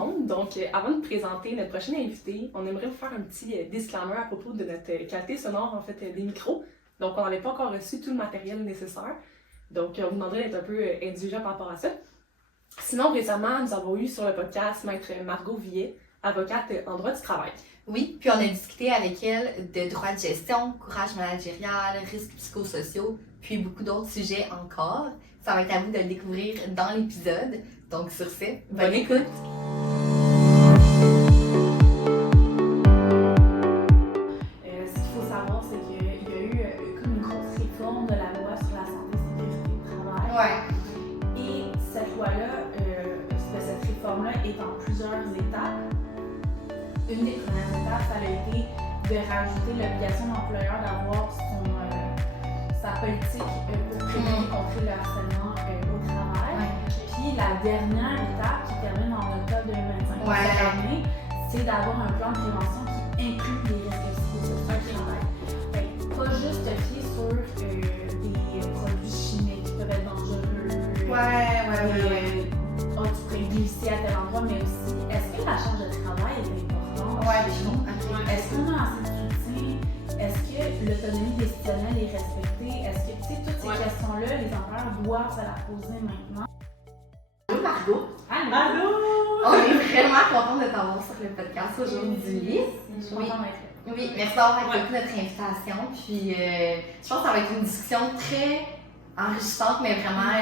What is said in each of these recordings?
monde. Donc, avant de présenter notre prochaine invitée, on aimerait vous faire un petit disclaimer à propos de notre qualité sonore, en fait, des micros. Donc, on n'avait pas encore reçu tout le matériel nécessaire. Donc, on vous demanderait d'être un peu indulgent par rapport à ça. Sinon, récemment, nous avons eu sur le podcast Maître Margot Villet, avocate en droit du travail. Oui, puis on a discuté avec elle de droit de gestion, courage managérial, risques psychosociaux, puis beaucoup d'autres sujets encore. Ça va être à vous de le découvrir dans l'épisode. Donc sur ce, bonne écoute! Ce qu'il faut savoir, c'est qu'il y a eu comme une grosse réforme de la loi sur la santé et sécurité au travail. Ouais. Et cette loi-là, cette réforme-là est en plusieurs étapes. Une des premières étapes, ça a été de rajouter l'obligation de l'employeur d'avoir sa politique pour prévenir contre le harcèlement au travail. Ouais. Puis la dernière étape qui termine en octobre 2025 Ouais. cette année, c'est d'avoir un plan de prévention qui inclut les risques psychosociaux au travail. Fait que pas juste se fier sur des produits chimiques qui peuvent être dangereux. Tu pourrais glisser à tel endroit, mais aussi, est-ce que la charge de travail est importante? Est-ce qu'on a assez de soutien? Est-ce que l'autonomie décisionnelle est respectée? Est-ce que, toutes ces questions-là, les employeurs doivent se la poser maintenant? Allô Margot! Allô! On est vraiment contents de t'avoir sur le podcast aujourd'hui. Je suis contente d'être là. Oui, merci d'avoir accepté notre invitation. Puis je pense que ça va être une discussion très enrichissante, mais vraiment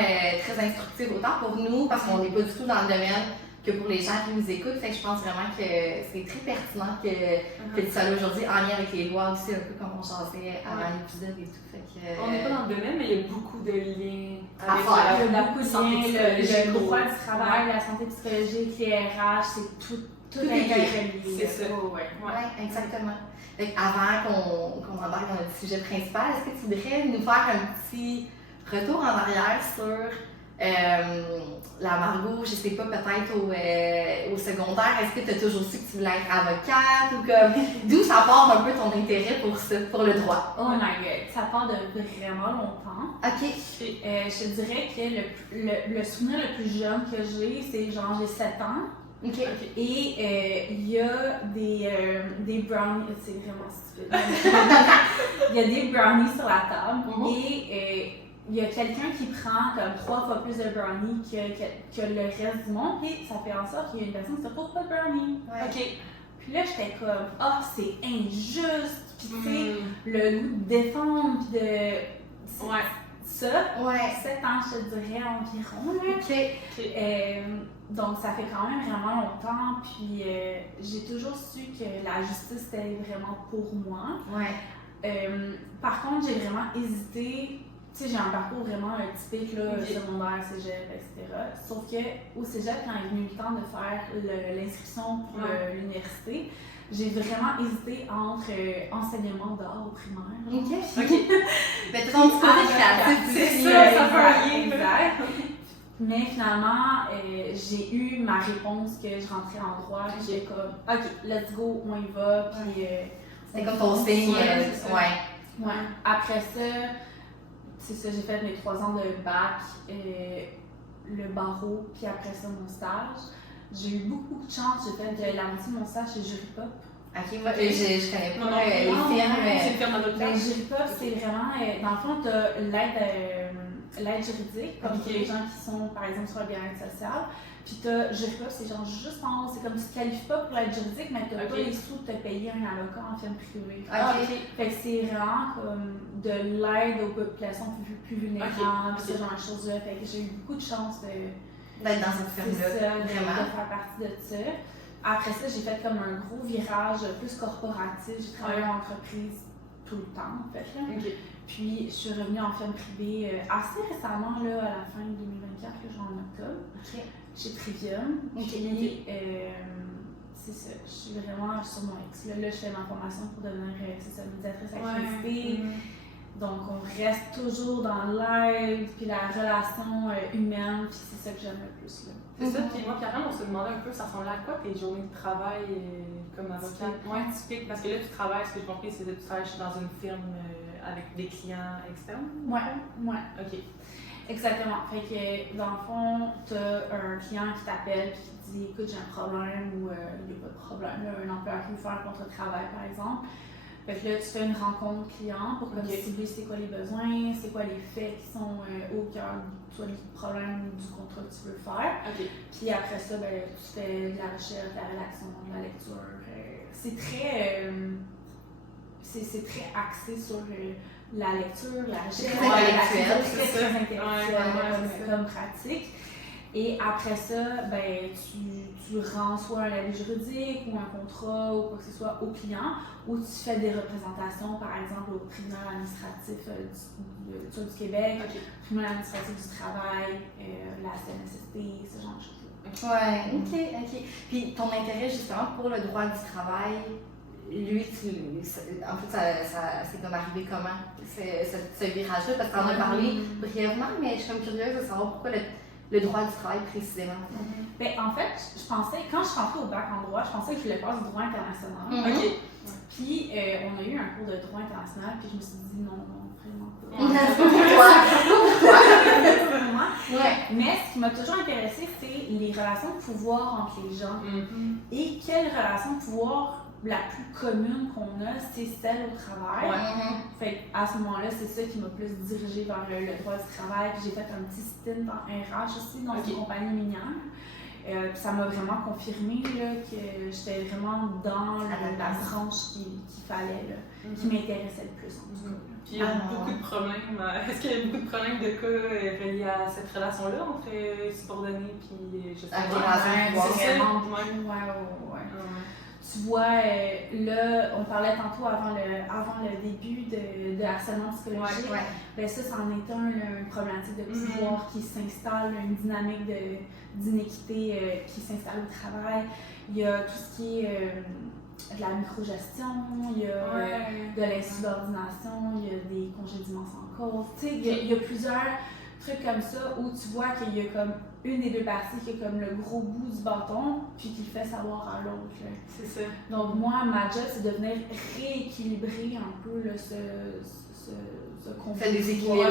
très instructive, autant pour nous, parce qu'on n'est pas du tout dans le domaine, que pour les gens qui nous écoutent. Fait que je pense vraiment que c'est très pertinent que tu sois là aujourd'hui en lien avec les lois aussi, un peu comme on jasait avant l'épisode et tout. Fait que, On n'est pas dans le domaine, mais il y a beaucoup de liens À avec faire. Il y a beaucoup de santé liens, le psychologique. droit du travail, la santé psychologique, les RH, c'est tout Tout est interrelié. C'est ça. Ouais. Oui, exactement. Donc, avant qu'on embarque dans notre sujet principal, est-ce que tu voudrais nous faire un petit retour en arrière sur la Margot, je sais pas, peut-être au secondaire, est-ce que tu as toujours su que tu voulais être avocate ou comme d'où ça part un peu ton intérêt pour le droit? Oh my god, ça part de vraiment longtemps. Ok. Je te dirais que le souvenir le plus jeune que j'ai, c'est genre j'ai 7 ans. Ok. Et il y a des brownies, c'est vraiment stupide. Il y a des brownies sur la table et il y a quelqu'un qui prend comme 3 fois plus de brownies que le reste du monde et ça fait en sorte qu'il y a une personne qui se retrouve pas de brownies. Ouais. Ok. Puis là, j'étais comme, c'est injuste. Puis tu sais, le goût de défendre, puis de. Ça, 7 ans, je te dirais environ. Là. Ok. Donc, ça fait quand même vraiment longtemps. Puis, j'ai toujours su que la justice était vraiment pour moi. Ouais. Par contre, j'ai vraiment hésité. Tu sais, j'ai un parcours vraiment typique, là, secondaire, cégep, etc. Sauf qu'au cégep, quand il est venu le temps de faire l'inscription pour l'université, j'ai vraiment hésité entre enseignement d'art au primaire. Ok. Mais t'as ton petit côté créatif. C'est ça fait un lien. Exact. Mais finalement, j'ai eu ma réponse que je rentrais en droit. J'étais comme, OK, let's go, on y va. Puis, c'était comme ton signe. Ouais. Après ça, c'est ça, j'ai fait mes 3 ans de bac, le barreau, puis après ça, mon stage. J'ai eu beaucoup de chance, j'ai fait la moitié de mon stage chez Jury Pop. Ok, moi je connais pas les films. C'est le terme d'avocat. Mais Jury Pop, c'est vraiment, dans le fond, tu as l'aide juridique, comme pour les gens qui sont, par exemple, sur le bien-être social. Puis t'as Jury Pop, c'est genre juste en haut, c'est comme tu te qualifies pas pour l'aide juridique, mais tu n'as pas les sous de te payer un avocat en firme privée. Fait que c'est vraiment comme de l'aide aux populations plus vulnérables, ce genre de choses-là. Fait que j'ai eu beaucoup de chance d'être dans cette firme-là, de faire partie de ça. Après ça, j'ai fait comme un gros virage plus corporatif. J'ai travaillé en entreprise tout le temps, en fait. Puis, je suis revenue en firme privée assez récemment, là, à la fin de 2024, genre en octobre, chez Trivium. Puis, c'est ça, je suis vraiment sur mon ex. Là, je fais ma formation pour devenir médiatrice à crédité. Donc, on reste toujours dans l'aide, puis la relation humaine, puis c'est ça que j'aime le plus. Là. C'est ça, puis moi, Pierre, on se demandait un peu, ça ressemblait à quoi tes journées de travail comme avocat? Typique, parce que là, tu travailles, ce que j'ai compris, c'est que tu travailles dans une firme avec des clients externes? Ouais. Ok. Exactement. Fait que dans le fond, t'as un client qui t'appelle et qui te dit écoute, j'ai un problème ou il n'y a pas de problème, là, un employeur qui veut faire un contrat de travail par exemple. Fait que là, tu fais une rencontre client pour comme cibler c'est quoi les besoins, c'est quoi les faits qui sont au cœur soit du problème ou du contrat que tu veux faire. Puis après ça, ben, tu fais de la recherche, de la rédaction, de la lecture. C'est très axé sur la lecture, la recherche, très intellectuelle comme pratique. Et après ça, ben, tu rends soit un avis juridique ou un contrat ou quoi que ce soit au client, ou tu fais des représentations, par exemple, au tribunal administratif du Québec, tribunal administratif du travail, la CNSST, ce genre de choses-là. Ouais, ok. Puis ton intérêt justement pour le droit du travail, lui, en fait, ça c'est comme arrivé comment, ce virage-là? Parce que t'en as parlé brièvement, mais je suis comme curieuse de savoir pourquoi le droit du travail précisément. Ben, en fait, quand je suis rentrée au bac en droit, je pensais que je voulais faire du droit international. Puis, on a eu un cours de droit international, puis je me suis dit non, vraiment pas. Pourquoi? Mais ce qui m'a toujours intéressée, c'est les relations de pouvoir entre les gens. Et quelle relation de pouvoir la plus commune qu'on a, c'est celle au travail. Fait à ce moment-là, c'est ça qui m'a plus dirigée vers le droit du travail. Puis j'ai fait un petit stint en RH aussi dans une compagnie minière. Puis ça m'a vraiment confirmé là, que j'étais vraiment dans la branche qu'il fallait, là, qui m'intéressait le plus en tout cas. Puis il y a beaucoup de problèmes. Est-ce qu'il y a beaucoup de problèmes de cas reliés à cette relation-là entre subordonnés et je sais pas. C'est vraiment Tu vois, là, on parlait tantôt avant le début de harcèlement psychologique. Ben ça, c'en est une problématique de pouvoir qui s'installe, une dynamique d'inéquité qui s'installe au travail. Il y a tout ce qui est de la microgestion, il y a de l'insubordination, il y a des congédiements sans cause. Tu sais, il y a plusieurs trucs comme ça où tu vois qu'il y a comme une des deux parties qui a comme le gros bout du bâton puis qui le fait savoir à l'autre. C'est ça. Donc moi, ma job, c'est de venir rééquilibrer un peu là, ce conflit. C'est des équilibres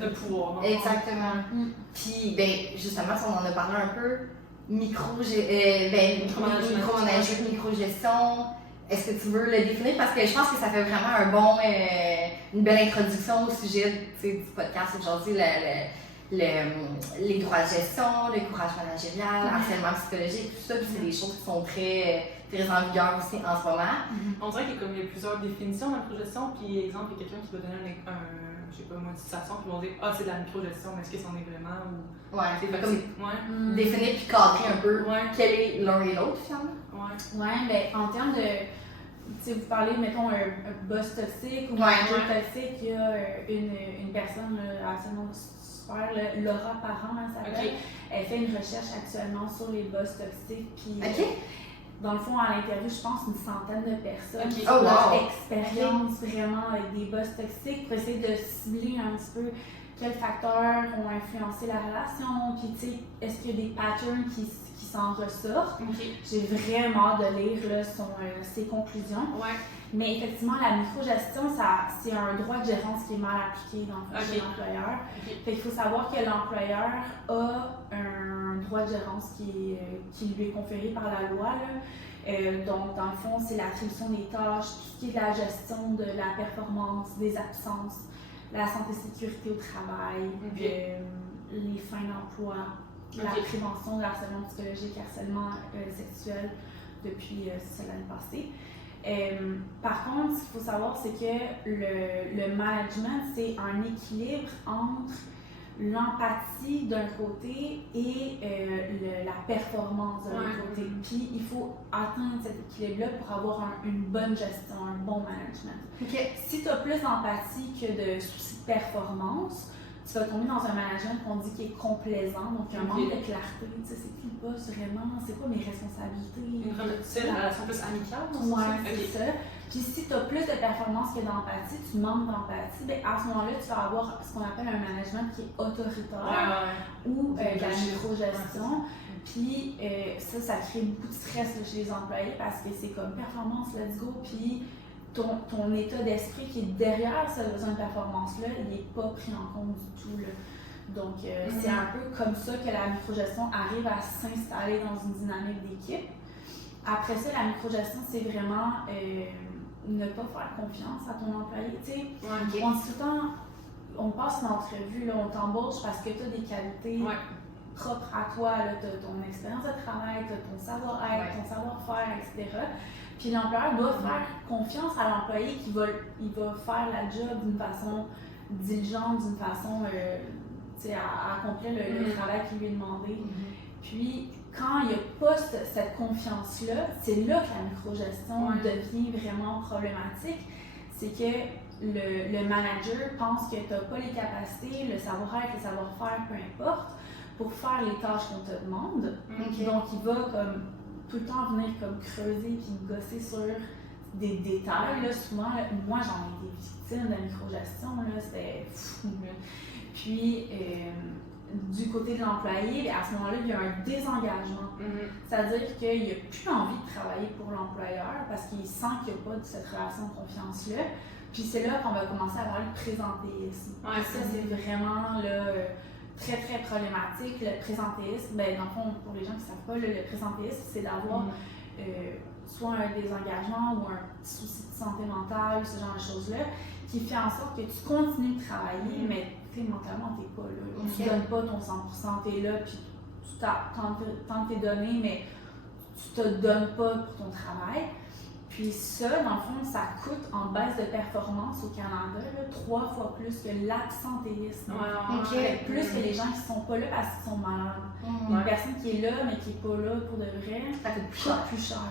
de pouvoir. Exactement. Puis, ben, justement, si on en a parlé un peu, microgestion, est-ce que tu veux le définir? Parce que je pense que ça fait vraiment une belle introduction au sujet du podcast aujourd'hui, les droits de gestion, le courage managérial, harcèlement psychologique, tout ça, puis c'est des choses qui sont très en vigueur aussi en ce moment. On dirait qu'il y a plusieurs définitions de la microgestion, puis exemple, il y a quelqu'un qui va donner je sais pas moi, une situation, puis ils vont dire « Ah, c'est de la microgestion, mais est-ce que c'en est vraiment? » ou définir puis cadrer un peu quel est l'un et l'autre finalement. Ben en termes de... Si vous parlez, mettons, un boss toxique ou un manager toxique, il y a une personne absolument super, Laura Parent, elle s'appelle. Elle fait une recherche actuellement sur les boss toxiques. Puis, dans le fond, à l'interview, je pense une centaine de personnes qui ont expérience vraiment avec des boss toxiques pour essayer de cibler un petit peu quels facteurs ont influencé la relation, puis tu sais, est-ce qu'il y a des patterns qui s'en ressortent. J'ai vraiment hâte de lire là, ses conclusions. Mais effectivement, la microgestion, c'est un droit de gérance qui est mal appliqué chez l'employeur. Fait qu'il faut savoir que l'employeur a un droit de gérance qui lui est conféré par la loi. Là. Donc, dans le fond, c'est l'attribution des tâches, tout ce qui est de la gestion de la performance, des absences, la santé et sécurité au travail, les fins d'emploi, la prévention de harcèlement psychologique, harcèlement sexuel depuis l'année passée. Par contre, ce qu'il faut savoir, c'est que le management, c'est un équilibre entre l'empathie d'un côté et la performance de l'autre côté. Puis il faut atteindre cet équilibre-là pour avoir une bonne gestion, un bon management. Si tu as plus d'empathie que de soucis de performance, tu vas tomber dans un management qu'on dit qui est complaisant, donc un manque de clarté. Tu sais, c'est qui le boss vraiment, c'est quoi mes responsabilités? C'est une relation plus amicale? C'est ça. Puis si tu as plus de performance que d'empathie, tu manques d'empathie, bien à ce moment-là, tu vas avoir ce qu'on appelle un management qui est autoritaire ou de la microgestion. Puis ça crée beaucoup de stress là, chez les employés parce que c'est comme performance, let's go, puis ton état d'esprit qui est derrière ce besoin de performance-là, il n'est pas pris en compte du tout. Là. Donc, c'est un peu comme ça que la microgestion arrive à s'installer dans une dynamique d'équipe. Après ça, la microgestion, c'est vraiment ne pas faire confiance à ton employé. Tu sais, on dit tout le temps, on passe une entrevue, là, on t'embauche parce que tu as des qualités propres à toi, tu as ton expérience de travail, tu as ton savoir-être, ton savoir-faire, etc. Puis l'employeur doit faire confiance à l'employé qui va faire la job d'une façon diligente, d'une façon à accomplir le travail qui lui est demandé. Puis quand il n'y a pas cette confiance-là, c'est là que la microgestion devient vraiment problématique. C'est que le manager pense que tu n'as pas les capacités, le savoir-être, le savoir-faire, peu importe, pour faire les tâches qu'on te demande. Donc il va comme tout le temps venir comme creuser puis gosser sur des détails. Là, souvent, moi j'en ai été victime de la microgestion, là, c'était fou. Puis du côté de l'employé, à ce moment-là, il y a un désengagement. C'est-à-dire qu'il n'a plus envie de travailler pour l'employeur parce qu'il sent qu'il n'y a pas de cette relation de confiance-là. Puis c'est là qu'on va commencer à avoir le présentéisme. Ça, c'est vraiment là, très, très problématique. Le présentéisme, ben, dans le fond, pour les gens qui ne savent pas, le présentéisme, c'est d'avoir soit un désengagement ou un petit souci de santé mentale, ce genre de choses-là, qui fait en sorte que tu continues de travailler, mais mentalement, tu n'es pas là. Tu ne donnes pas ton 100%, tu es là, puis tu tentes tes données, mais tu ne te donnes pas pour ton travail. Puis ça, dans le fond, ça coûte en baisse de performance au Canada là, 3 fois plus que l'absentéisme. Plus que les gens qui ne sont pas là parce qu'ils sont malades. Une personne qui est là, mais qui n'est pas là pour de vrai, ça coûte plus cher.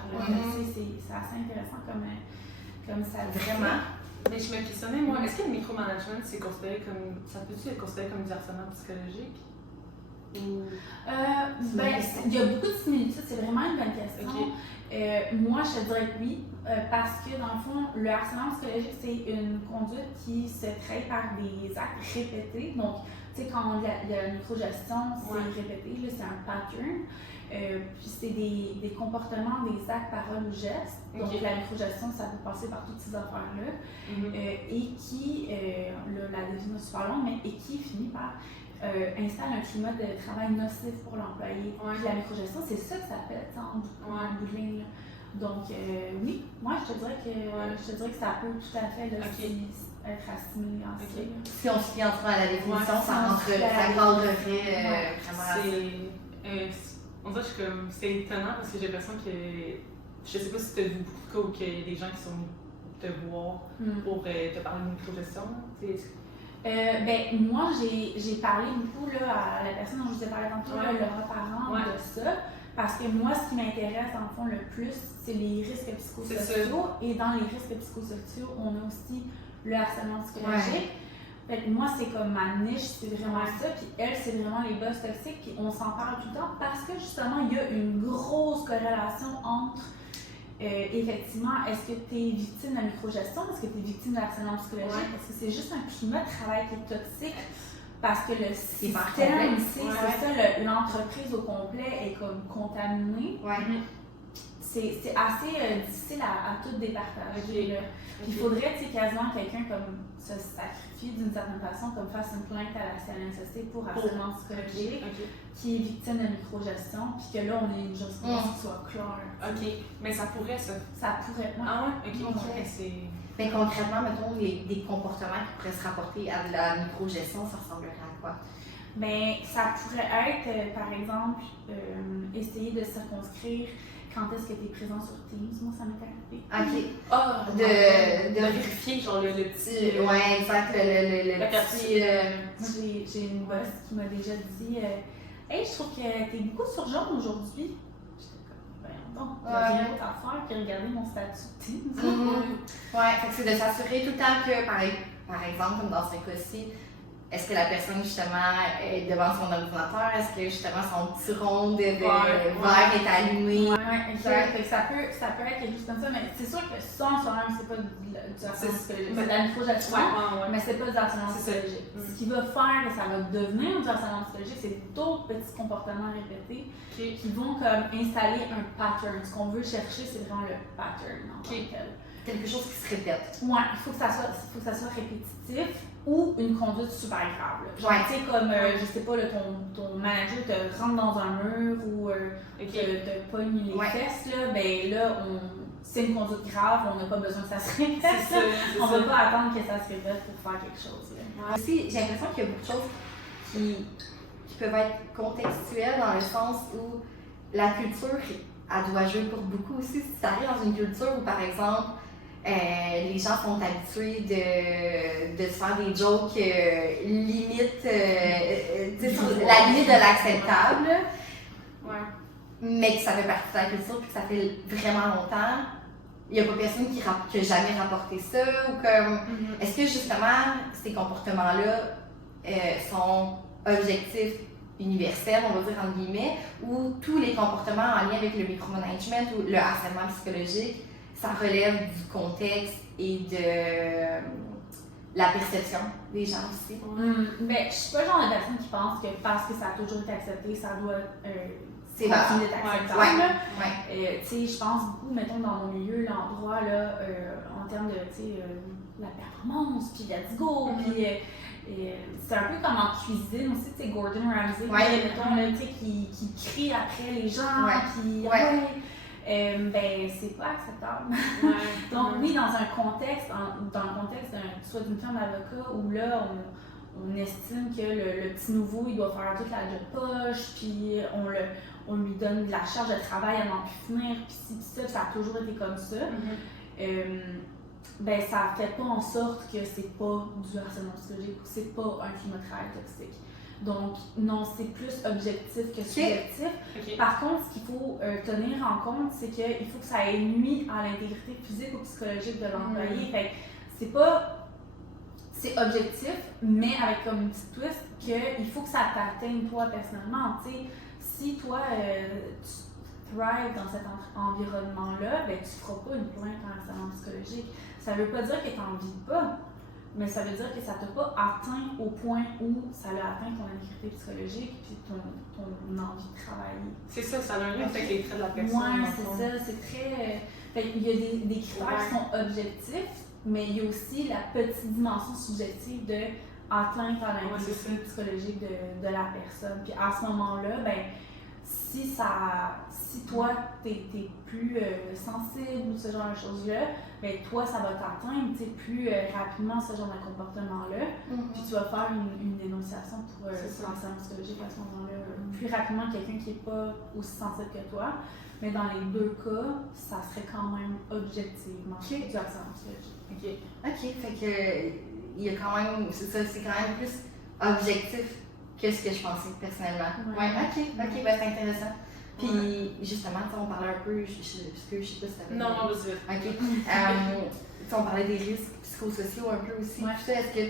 C'est assez intéressant comme ça. Vraiment. Mais je me questionnais, moi, est-ce que le micromanagement, c'est considéré comme. Ça peut-tu être considéré comme du harcèlement psychologique? Il y a beaucoup de similitudes, c'est vraiment une bonne question. Moi, je te dirais que oui, parce que dans le fond, le harcèlement psychologique, c'est une conduite qui se traite par des actes répétés. Donc, tu sais, quand il y a la microgestion, c'est répété, là, c'est un pattern. Puis c'est des comportements, des actes, paroles ou gestes. Donc la microgestion, ça peut passer par toutes ces affaires-là. Et qui, la définition est super longue, mais et qui finit par installe un climat de travail nocif pour l'employé. Puis la microgestion, c'est ça que ça fait en bout de ligne. Donc oui, moi je te dirais que ça peut tout à fait là, être assimilé en ça. Si on se fie entre à la définition, ça cadrerait vraiment. On dirait que c'est étonnant parce que j'ai l'impression que, je sais pas si tu as vu beaucoup de cas où il y a des gens qui sont venus te voir pour te parler de microgestion. Moi, j'ai parlé beaucoup là, à la personne dont je vous ai parlé tantôt, Laura Parent, de ça. Parce que moi, ce qui m'intéresse, en fond, le plus, c'est les risques psychosociaux. Et dans les risques psychosociaux, on a aussi le harcèlement psychologique. Fait que moi, c'est comme ma niche, c'est vraiment ça. Puis elle, c'est vraiment les boss toxiques. Puis on s'en parle tout le temps parce que justement, il y a une grosse corrélation entre effectivement, est-ce que tu es victime de la microgestion, est-ce que tu es victime de harcèlement psychologique, parce que c'est juste un climat de travail qui est toxique. Parce que le système, c'est ça, l'entreprise au complet est comme contaminée. C'est assez difficile à tout départager. Il faudrait quasiment quelqu'un comme se sacrifier d'une certaine façon, comme fasse une plainte à la CNSST pour harcèlement psychologique, qui est victime de microgestion, puis que là on ait une jurisprudence qui soit claire. Mais ça pourrait ça. Ça pourrait. Mais concrètement, mettons, des comportements qui pourraient se rapporter à de la microgestion, ça ressemblerait à quoi? Ça pourrait être, par exemple, essayer de circonscrire quand est-ce que tu es présent sur Teams. Moi, ça m'est arrivé. De vérifier, genre le petit. Exact, le petit. J'ai une boss qui m'a déjà dit hey, je trouve que tu es beaucoup sur jaune aujourd'hui. J'étais comme, il y a rien d'autre à faire que regarder mon statut Teams. Fait que c'est de s'assurer tout le temps que, par exemple, comme dans ce cas-ci, est-ce que la personne, justement, est devant son ordinateur? Est-ce que, justement, son petit rond de verre est allumé? Exact. Ça peut être quelque chose comme ça, mais c'est sûr que ça, en soi-même, c'est pas du harcèlement psychologique. C'est de la microgestion, mais c'est pas du harcèlement psychologique. Ce qui va faire que ça va devenir du harcèlement psychologique, c'est d'autres petits comportements répétés qui vont comme installer un pattern. Ce qu'on veut chercher, c'est vraiment le pattern en tant que tel. quelque chose qui se répète. Ouais, il faut que ça soit répétitif ou une conduite super grave. Là. Genre, Ouais. tu sais, comme, je sais pas, là, ton manager te rentre dans un mur ou te pogne les fesses, là, ben là, c'est une conduite grave, on n'a pas besoin que ça se répète. C'est ça, on va pas attendre que ça se répète pour faire quelque chose. Là. Aussi, j'ai l'impression qu'il y a beaucoup de choses qui peuvent être contextuelles dans le sens où la culture, elle doit jouer pour beaucoup aussi. Si tu arrives dans une culture où, par exemple, les gens sont habitués de se faire des jokes limite, sur la limite de l'acceptable, mais que ça fait partie de la culture puis que ça fait vraiment longtemps. Il n'y a pas personne qui a jamais rapporté ça ou comme. Est-ce que justement ces comportements-là sont objectifs universels, on va dire entre guillemets, ou tous les comportements en lien avec le micromanagement ou le harcèlement psychologique, ça relève du contexte et de la perception des gens aussi? Ben, je suis pas le genre de personne qui pense que parce que ça a toujours été accepté, ça doit c'est continuer d'être acceptable. Ouais. Tu sais, je pense beaucoup, mettons, dans mon milieu, l'endroit, là, en termes de, la performance, puis let's go, puis c'est un peu comme en cuisine aussi, tu sais, Gordon Ramsay, mettons, là, tu sais, qui crie après les gens, puis ben, c'est pas acceptable. Donc, oui, dans le contexte soit d'une firme d'avocat où là, on estime que le petit nouveau, il doit faire toute la job poche, puis on lui donne de la charge de travail à n'en plus finir, puis ça a toujours été comme ça. Ben, ça fait pas en sorte que c'est pas du harcèlement psychologique, c'est pas un climat de travail toxique. Donc, non, c'est plus objectif que subjectif. Par contre, ce qu'il faut tenir en compte, c'est qu'il faut que ça ait nuit à l'intégrité physique ou psychologique de l'employé. Fait que c'est objectif, mais avec comme une petite twist qu'il faut que ça t'atteigne toi personnellement. T'sais, si toi, tu thrives dans cet environnement-là, ben, tu feras pas une plainte en harcèlement psychologique. Ça veut pas dire que tu n'en vis pas, mais ça veut dire que ça t'a pas atteint au point où ça a atteint ton intégrité psychologique puis ton envie de travailler. C'est ça, ça a un lien avec les traits de la personne. Oui, c'est ça, c'est très... il y a des critères qui sont objectifs, mais il y a aussi la petite dimension subjective de atteinte à l'intégrité psychologique de la personne. Puis à ce moment-là, ben, si toi, t'es plus sensible ou ce genre de choses-là, ben toi, ça va t'atteindre plus rapidement ce genre de comportement-là. Puis tu vas faire une dénonciation pour harcèlement psychologique à ce moment-là. Plus rapidement quelqu'un qui n'est pas aussi sensible que toi. Mais dans les deux cas, ça serait quand même objectivement du harcèlement psychologique. OK, fait que il y a quand même, c'est quand même plus objectif que ce que je pensais personnellement. OK, ben c'est intéressant. Puis justement, on parlait un peu, je sais pas si t'avais... Non, vas-y. OK. On parlait des risques psychosociaux un peu aussi. Est-ce que,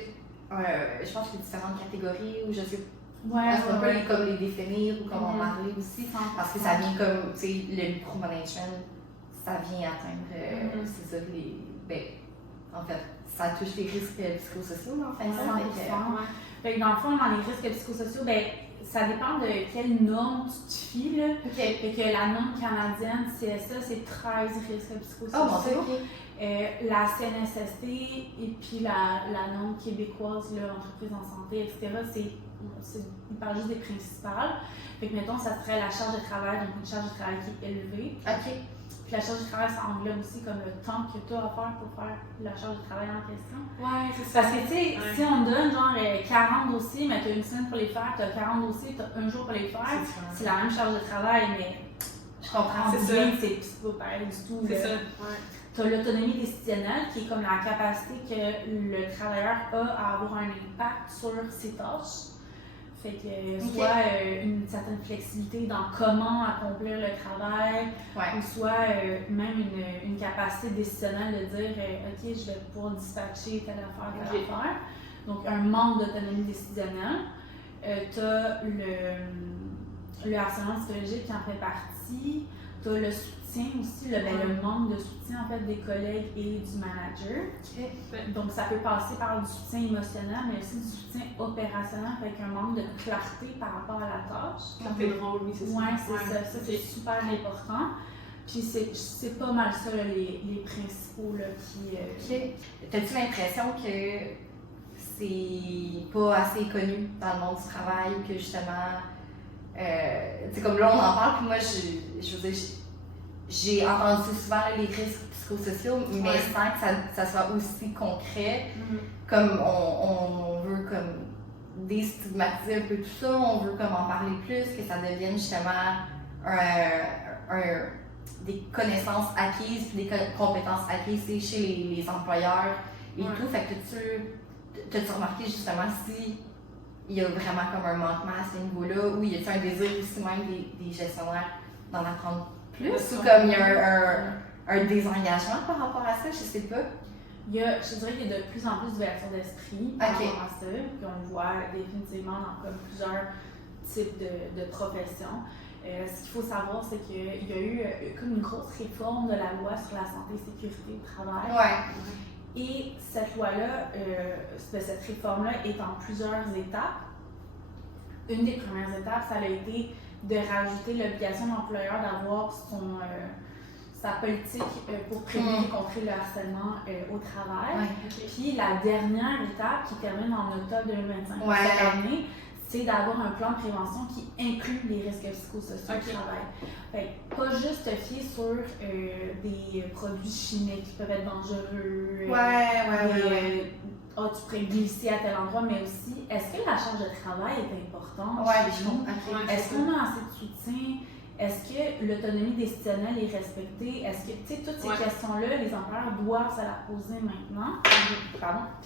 je pense qu'il y a différentes catégories ou je sais est-ce qu'on peut comme les définir ou comment en parler aussi? Parce que ça vient comme, tu sais, le micromanagement, ça vient atteindre, c'est ça, en fait, ça touche les risques psychosociaux, en fait. Dans le fond, dans les risques psychosociaux, ben, ça dépend de quelle norme tu te fies. Là. Fait que la norme canadienne, CSA, c'est 13 risques psychosociaux. La CNSST et puis la norme québécoise, l'entreprise en santé, etc., il parle juste des principales. Fait que, mettons, ça serait la charge de travail, donc une charge de travail qui est élevée. Puis la charge de travail, ça englobe aussi comme le temps que tu as à faire pour faire la charge de travail en question. C'est ça. Parce que, tu sais, si on donne genre 40 dossiers, mais tu as une semaine pour les faire, tu as 40 dossiers, tu as un jour pour les faire, c'est la même charge de travail, mais je comprends bien que c'est pas pareil du tout. C'est ça. Tu as l'autonomie décisionnelle qui est comme la capacité que le travailleur a à avoir un impact sur ses tâches. Fait que soit une certaine flexibilité dans comment accomplir le travail, ou soit même une capacité décisionnelle de dire OK, je vais pouvoir dispatcher telle affaire. Donc un manque d'autonomie décisionnelle. Tu as le harcèlement psychologique qui en fait partie. Tu as le soutien aussi, le manque de soutien en fait des collègues et du manager. Donc ça peut passer par du soutien émotionnel, mais aussi du soutien opérationnel avec un manque de clarté par rapport à la tâche. Clarté de rôle, oui, c'est ça. Oui, c'est ça. Ça, c'est super important. Puis c'est pas mal ça, là, les principaux là, qui... T'as-tu l'impression que c'est pas assez connu dans le monde du travail ou que justement, c'est comme là on en parle, puis moi je veux dire, j'ai entendu souvent là, les risques psychosociaux, mais sans que ça soit aussi concret, comme on veut comme déstigmatiser un peu tout ça, on veut comme en parler plus, que ça devienne justement des connaissances acquises, puis des compétences acquises chez les employeurs et tout. Fait que t'as-tu remarqué justement si il y a vraiment comme un manquement à ce niveau-là, ou il y a un désir aussi même des gestionnaires d'en apprendre plus, ou comme il y a un désengagement par rapport à ça, je sais pas. Je dirais qu'il y a de plus en plus d'ouverture d'esprit par rapport à ça, puis on le voit définitivement dans comme plusieurs types de professions. Ce qu'il faut savoir, c'est qu'il y a eu comme une grosse réforme de la loi sur la santé et sécurité au travail. Ouais. Et cette loi-là, cette réforme-là est en plusieurs étapes. Une des premières étapes, ça a été de rajouter l'obligation de l'employeur d'avoir sa politique pour prévenir et contrer le harcèlement au travail. Puis la dernière étape, qui termine en octobre 2025 cette année, c'est d'avoir un plan de prévention qui inclut les risques psychosociaux au travail. Fait, pas juste te fier sur des produits chimiques qui peuvent être dangereux, tu pourrais glisser à tel endroit, mais aussi, est-ce que la charge de travail est importante chez nous? Est-ce qu'on a assez de soutien? Est-ce que l'autonomie décisionnelle est respectée? Est-ce que, tu sais, toutes ces questions-là, les employeurs doivent se la poser maintenant.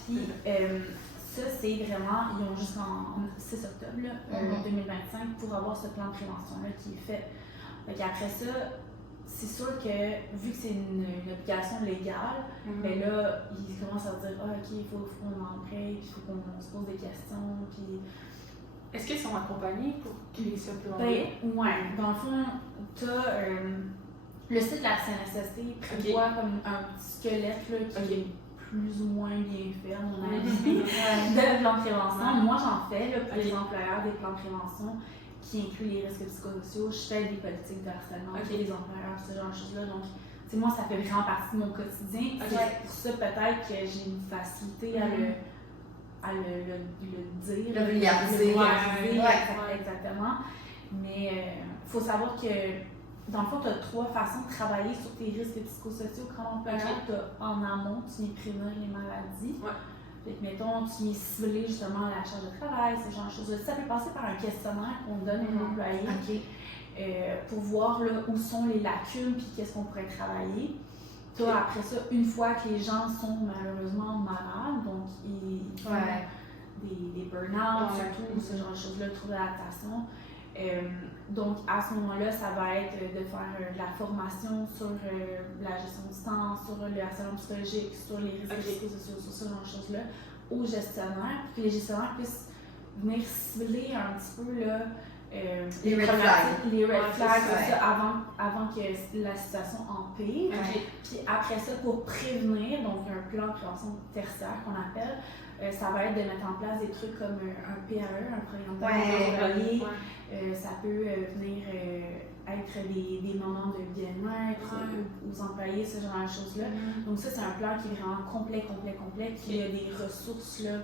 Puis, ça, c'est vraiment, ils ont jusqu'en 6 octobre 2025 pour avoir ce plan de prévention-là qui est fait. Après ça, c'est sûr que, vu que c'est une obligation légale, ben là, ils commencent à dire OK, il faut qu'on en prenne, il faut qu'on se pose des questions. Puis... Est-ce qu'ils sont accompagnés pour qu'ils soient plus Oui. Dans le fond, tu as le site de la CNSST prévoit comme un petit squelette là, qui est plus ou moins bien fait, à mon avis, de plan de prévention. Moi, j'en fais là, pour les employeurs des plans de prévention qui incluent les risques psychosociaux. Je fais des politiques de harcèlement pour les employeurs, ce genre de choses-là. Donc, moi, ça fait vraiment partie de mon quotidien. C'est pour ça, peut-être que j'ai une facilité à le dire, le vulgariser. Exactement. Mais il faut savoir que, dans le fond, tu as 3 façons de travailler sur tes risques psychosociaux comme employeur. Tu as en amont, tu viens prévenir les maladies. Fait que, mettons, tu viens cibler justement la charge de travail, ce genre de choses. Ça peut passer par un questionnaire qu'on donne aux employés pour voir là, où sont les lacunes puis qu'est-ce qu'on pourrait travailler. Après ça, une fois que les gens sont malheureusement malades, donc ils font des burn-out, surtout, ce genre de choses-là, le trouble d'adaptation. Donc à ce moment-là, ça va être de faire de la formation sur la gestion du temps, sur le harcèlement psychologique, sur les risques psychosociaux, sur ce genre de choses-là, aux gestionnaires, pour que les gestionnaires puissent venir cibler un petit peu là, les red flags avant que la situation empire. Puis après ça, pour prévenir, donc un plan de prévention tertiaire qu'on appelle, ça va être de mettre en place des trucs comme un PAE, un programme d'employés. Ça peut venir être des moments de bien-être aux employés, ce genre de choses-là. Donc ça, c'est un plan qui est vraiment complet, qui a des ressources là,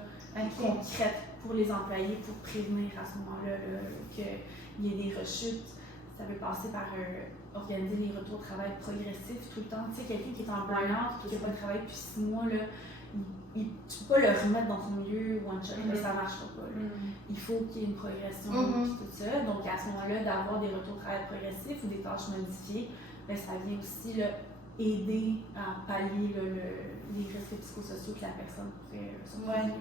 concrètes pour les employés pour prévenir à ce moment-là qu'il y ait des rechutes. Ça peut passer par organiser les retours au travail progressifs tout le temps. Tu sais, quelqu'un qui est en burn-out, qui n'a pas travaillé depuis 6 mois, là, tu ne peux pas le remettre dans son milieu one shot, ça ne marchera pas. Il faut qu'il y ait une progression et tout ça. Donc à ce moment-là, d'avoir des retours au travail progressifs ou des tâches modifiées, ben, ça vient aussi là, aider à pallier les risques psychosociaux que la personne pourrait se trouver.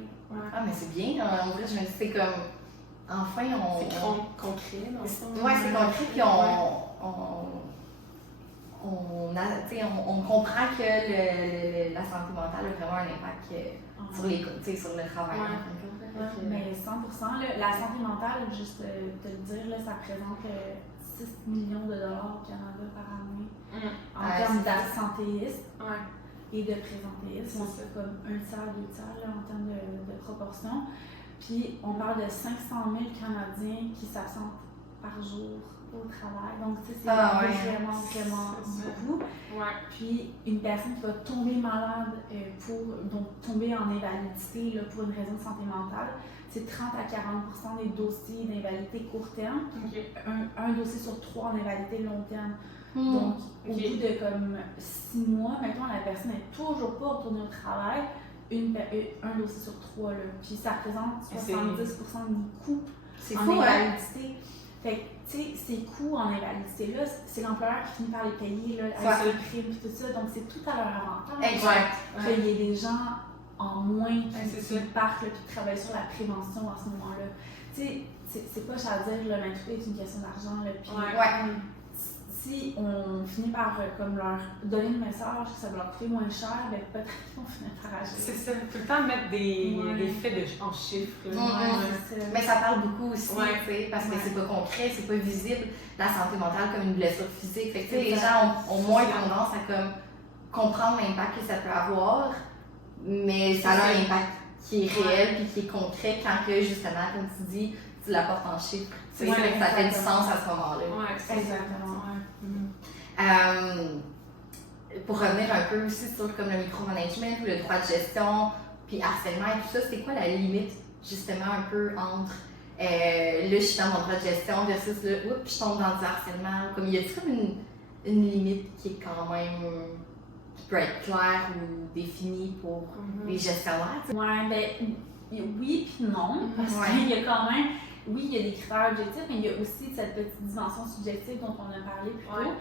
Ah, mais c'est bien. En vrai, je me dis, c'est comme. Enfin, c'est concret, dans le fond. C'est concret, puis on comprend que la santé mentale a vraiment un impact sur le travail. Mais 100%, la santé mentale, juste te le dire, là, ça représente 6 millions de dollars au Canada par année en termes d'absentéisme et de présentéisme. C'est comme 1 tiers, 2 tiers là, en termes de proportion. Puis on parle de 500 000 Canadiens qui s'absentent par jour au travail. Donc, tu sais, c'est vraiment beaucoup. Ouais. Puis, une personne qui va tomber malade donc tomber en invalidité là, pour une raison de santé mentale, c'est 30 à 40% des dossiers d'invalidité court terme, un dossier sur 3 en invalidité long terme. Donc, au bout de comme 6 mois, maintenant, la personne n'est toujours pas retournée au travail, un dossier sur 3. Là. Puis ça représente 70% du coût en invalidité. Fait que, tu sais, ces coûts en invalidité-là, c'est l'employeur qui finit par les payer là, avec les primes et tout ça. Donc, c'est tout à leur avantage. Exact. Qu'il y ait des gens en moins qui partent et qui travaillent sur la prévention à ce moment-là. Tu sais, c'est pas cher à dire, là, mais tout est une question d'argent. Puis, si on finit par comme leur donner le message que ça va leur coûter moins cher, ben peut-être qu'ils vont finir par agir. C'est ça, tout le temps mettre des faits en chiffres. Mais ça parle beaucoup aussi, parce que c'est pas concret, c'est pas visible, la santé mentale comme une blessure physique. Fait que les gens ont moins tendance à comme comprendre l'impact que ça peut avoir, mais ça a un impact qui est réel puis qui est concret quand que justement, comme tu dis, tu l'apportes en chiffres. C'est vrai que ça fait du sens à ce moment-là. Exactement. Pour revenir un peu aussi sur comme le micromanagement ou le droit de gestion, puis harcèlement et tout ça, c'est quoi la limite justement un peu entre là je suis dans mon droit de gestion versus là, oups, je tombe dans du harcèlement, comme y a-t-il comme une limite qui est quand même qui peut être claire ou définie pour les gestionnaires? Ouais, ben oui puis non, parce qu'il y a quand même, oui, il y a des critères objectifs, mais il y a aussi cette petite dimension subjective dont on a parlé plus tôt.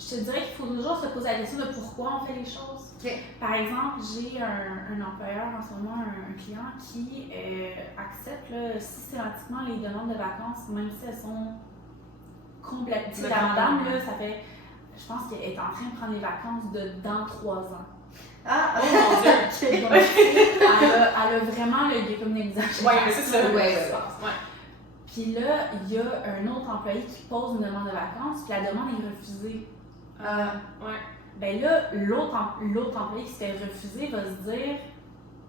Je te dirais qu'il faut toujours se poser la question de pourquoi on fait les choses. Par exemple, j'ai un employeur en ce moment, un client qui accepte là, systématiquement les demandes de vacances, même si elles sont complètes. La madame, là, ça fait, je pense qu'elle est en train de prendre les vacances dans 3 ans. Ah, oh mon Dieu! Donc, elle a vraiment il y a comme une exagération. Oui, c'est ça. Puis là, il y a un autre employé qui pose une demande de vacances, puis la demande est refusée. Ben là, l'autre employé qui se fait refuser va se dire,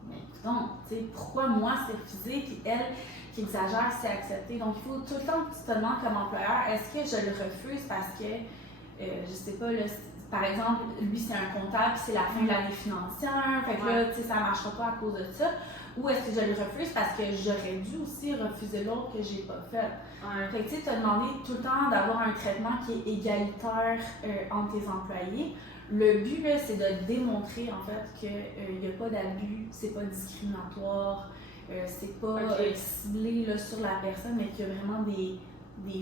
mais écoute, tu sais, pourquoi moi c'est refusé, puis elle qui exagère, c'est accepté. Donc il faut tout le temps que tu te demandes comme employeur, est-ce que je le refuse parce que, je sais pas, là, par exemple, lui c'est un comptable, c'est la fin de l'année financière, fait que là, tu sais, ça marchera pas à cause de ça. Ou est-ce que je le refuse parce que j'aurais dû aussi refuser l'autre que j'ai pas fait. Fait que tu sais, te demander tout le temps d'avoir un traitement qui est égalitaire entre tes employés. Le but, là, c'est de démontrer en fait qu'il n'y a pas d'abus, c'est pas discriminatoire, c'est pas ciblé là, sur la personne, mais qu'il y a vraiment des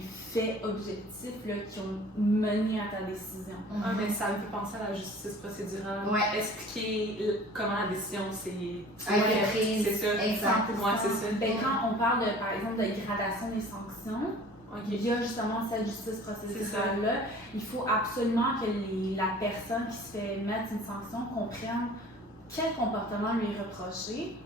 faits objectifs là, qui ont mené à ta décision. Mais ça me fait penser à la justice procédurale. Expliquer comment la décision s'est prise. C'est ça. Exactement. C'est ça. Ben, quand on parle de, par exemple, de gradation des sanctions, il y a justement cette justice procédurale-là. Il faut absolument que la personne qui se fait mettre une sanction comprenne quel comportement lui est reproché.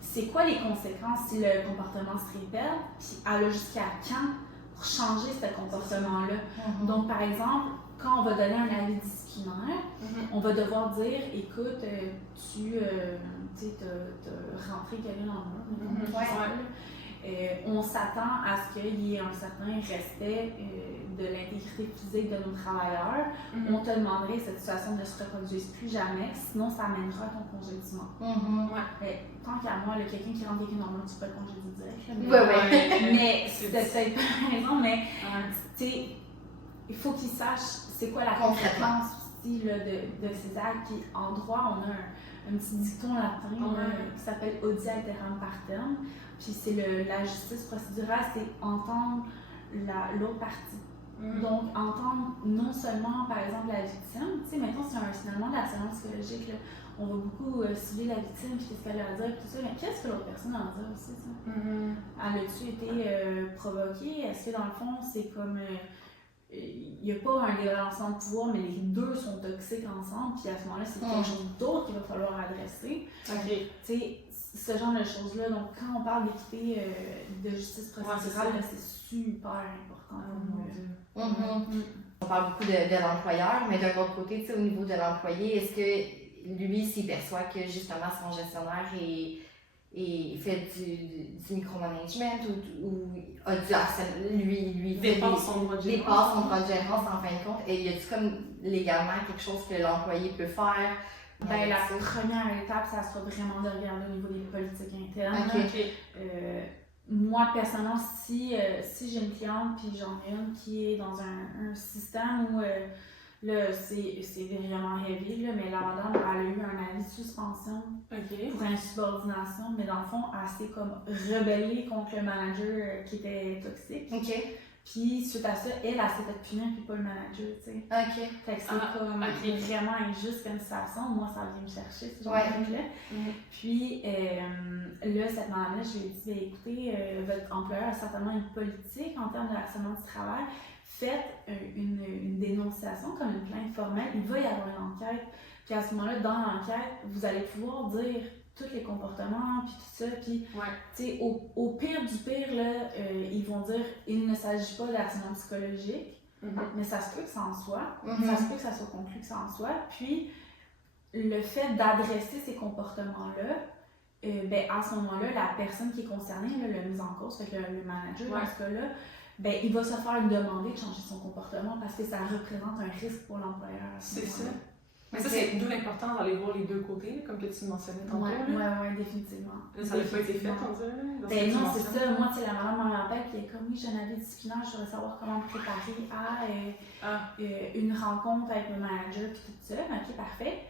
C'est quoi les conséquences si le comportement se répète, puis elle a jusqu'à quand pour changer ce comportement-là. Donc, par exemple, quand on va donner un avis disciplinaire, on va devoir dire, écoute, tu as rentré quelqu'un dans le mur. On s'attend à ce qu'il y ait un certain respect de l'intégrité physique de nos travailleurs. On te demanderait que cette situation ne se reproduise plus jamais, sinon ça amènera à ton congédiement. Tant qu'à moi, quelqu'un qui rentre quelqu'un dans le mur, tu peux le congédier direct. Mais c'est peut-être pas raison, mais il faut qu'ils sachent c'est quoi la conséquence aussi là, de ces actes. Puis en droit, on a un petit dicton latin qui s'appelle audi alteram partem. Puis c'est la justice procédurale, c'est entendre l'autre partie. Donc, entendre non seulement, par exemple, la victime, tu sais, mettons, c'est un signalement de harcèlement psychologique, là, on va beaucoup cibler la victime, puis qu'est-ce qu'elle a à dire, tout ça, mais qu'est-ce que l'autre personne a à dire aussi, ça? Elle a-tu été provoquée? Est-ce que dans le fond, c'est comme. Il n'y a pas un débalancement de pouvoir, mais les deux sont toxiques ensemble, puis à ce moment-là, c'est quelque chose d'autre qu'il va falloir adresser. Tu sais, ce genre de choses-là. Donc, quand on parle d'équité de justice procédurale, c'est super important pour nous. On parle beaucoup de l'employeur, mais d'un autre côté, tu sais, au niveau de l'employé, est-ce que lui, s'il perçoit que justement son gestionnaire est et fait du micromanagement ou a dû harceler, lui dépasse son droit de gérance en fin de compte. Et y a-t-il comme légalement quelque chose que l'employé peut faire? Ben, la première étape, ça sera vraiment de regarder au niveau des politiques internes. Okay. Moi, personnellement, si j'ai une cliente puis j'en ai une qui est dans un système où là, c'est vraiment heavy, là, mais la madame, elle a eu un avis de suspension pour insubordination, mais dans le fond, elle s'est comme rebellée contre le manager qui était toxique. Puis suite à ça, elle s'est fait punir puis pas le manager, tu sais. Fait que c'est comme vraiment injuste comme situation. Moi, ça vient me chercher, ce genre de truc-là. Puis là, cette madame-là, je lui ai dit, ben, écoutez, votre employeur a certainement une politique en termes de harcèlement du travail. Faites une dénonciation comme une plainte formelle. Il va y avoir une enquête. Puis à ce moment-là, dans l'enquête, vous allez pouvoir dire tous les comportements, puis tout ça, puis tu sais, au pire du pire, là, ils vont dire il ne s'agit pas de harcèlement psychologique, mais ça se peut que ça en soit, ça se peut que ça soit conclu que ça en soit, puis le fait d'adresser ces comportements-là, ben à ce moment-là, la personne qui est concernée, là, le mise en cause, fait que le manager dans ce cas-là, ben il va se faire demander de changer son comportement parce que ça représente un risque pour l'employeur. C'est ça. Mais ça, c'est d'où l'importance d'aller voir les deux côtés, comme que tu mentionnais tantôt. Oui, définitivement. Ça n'a pas été fait, on dirait. Ben non, c'est ça. Moi, tu sais, la madame m'appelle qui est comme, oui, j'ai un avis disciplinaire, je voudrais savoir comment me préparer à une rencontre avec le manager, puis tout ça. Ok, parfait.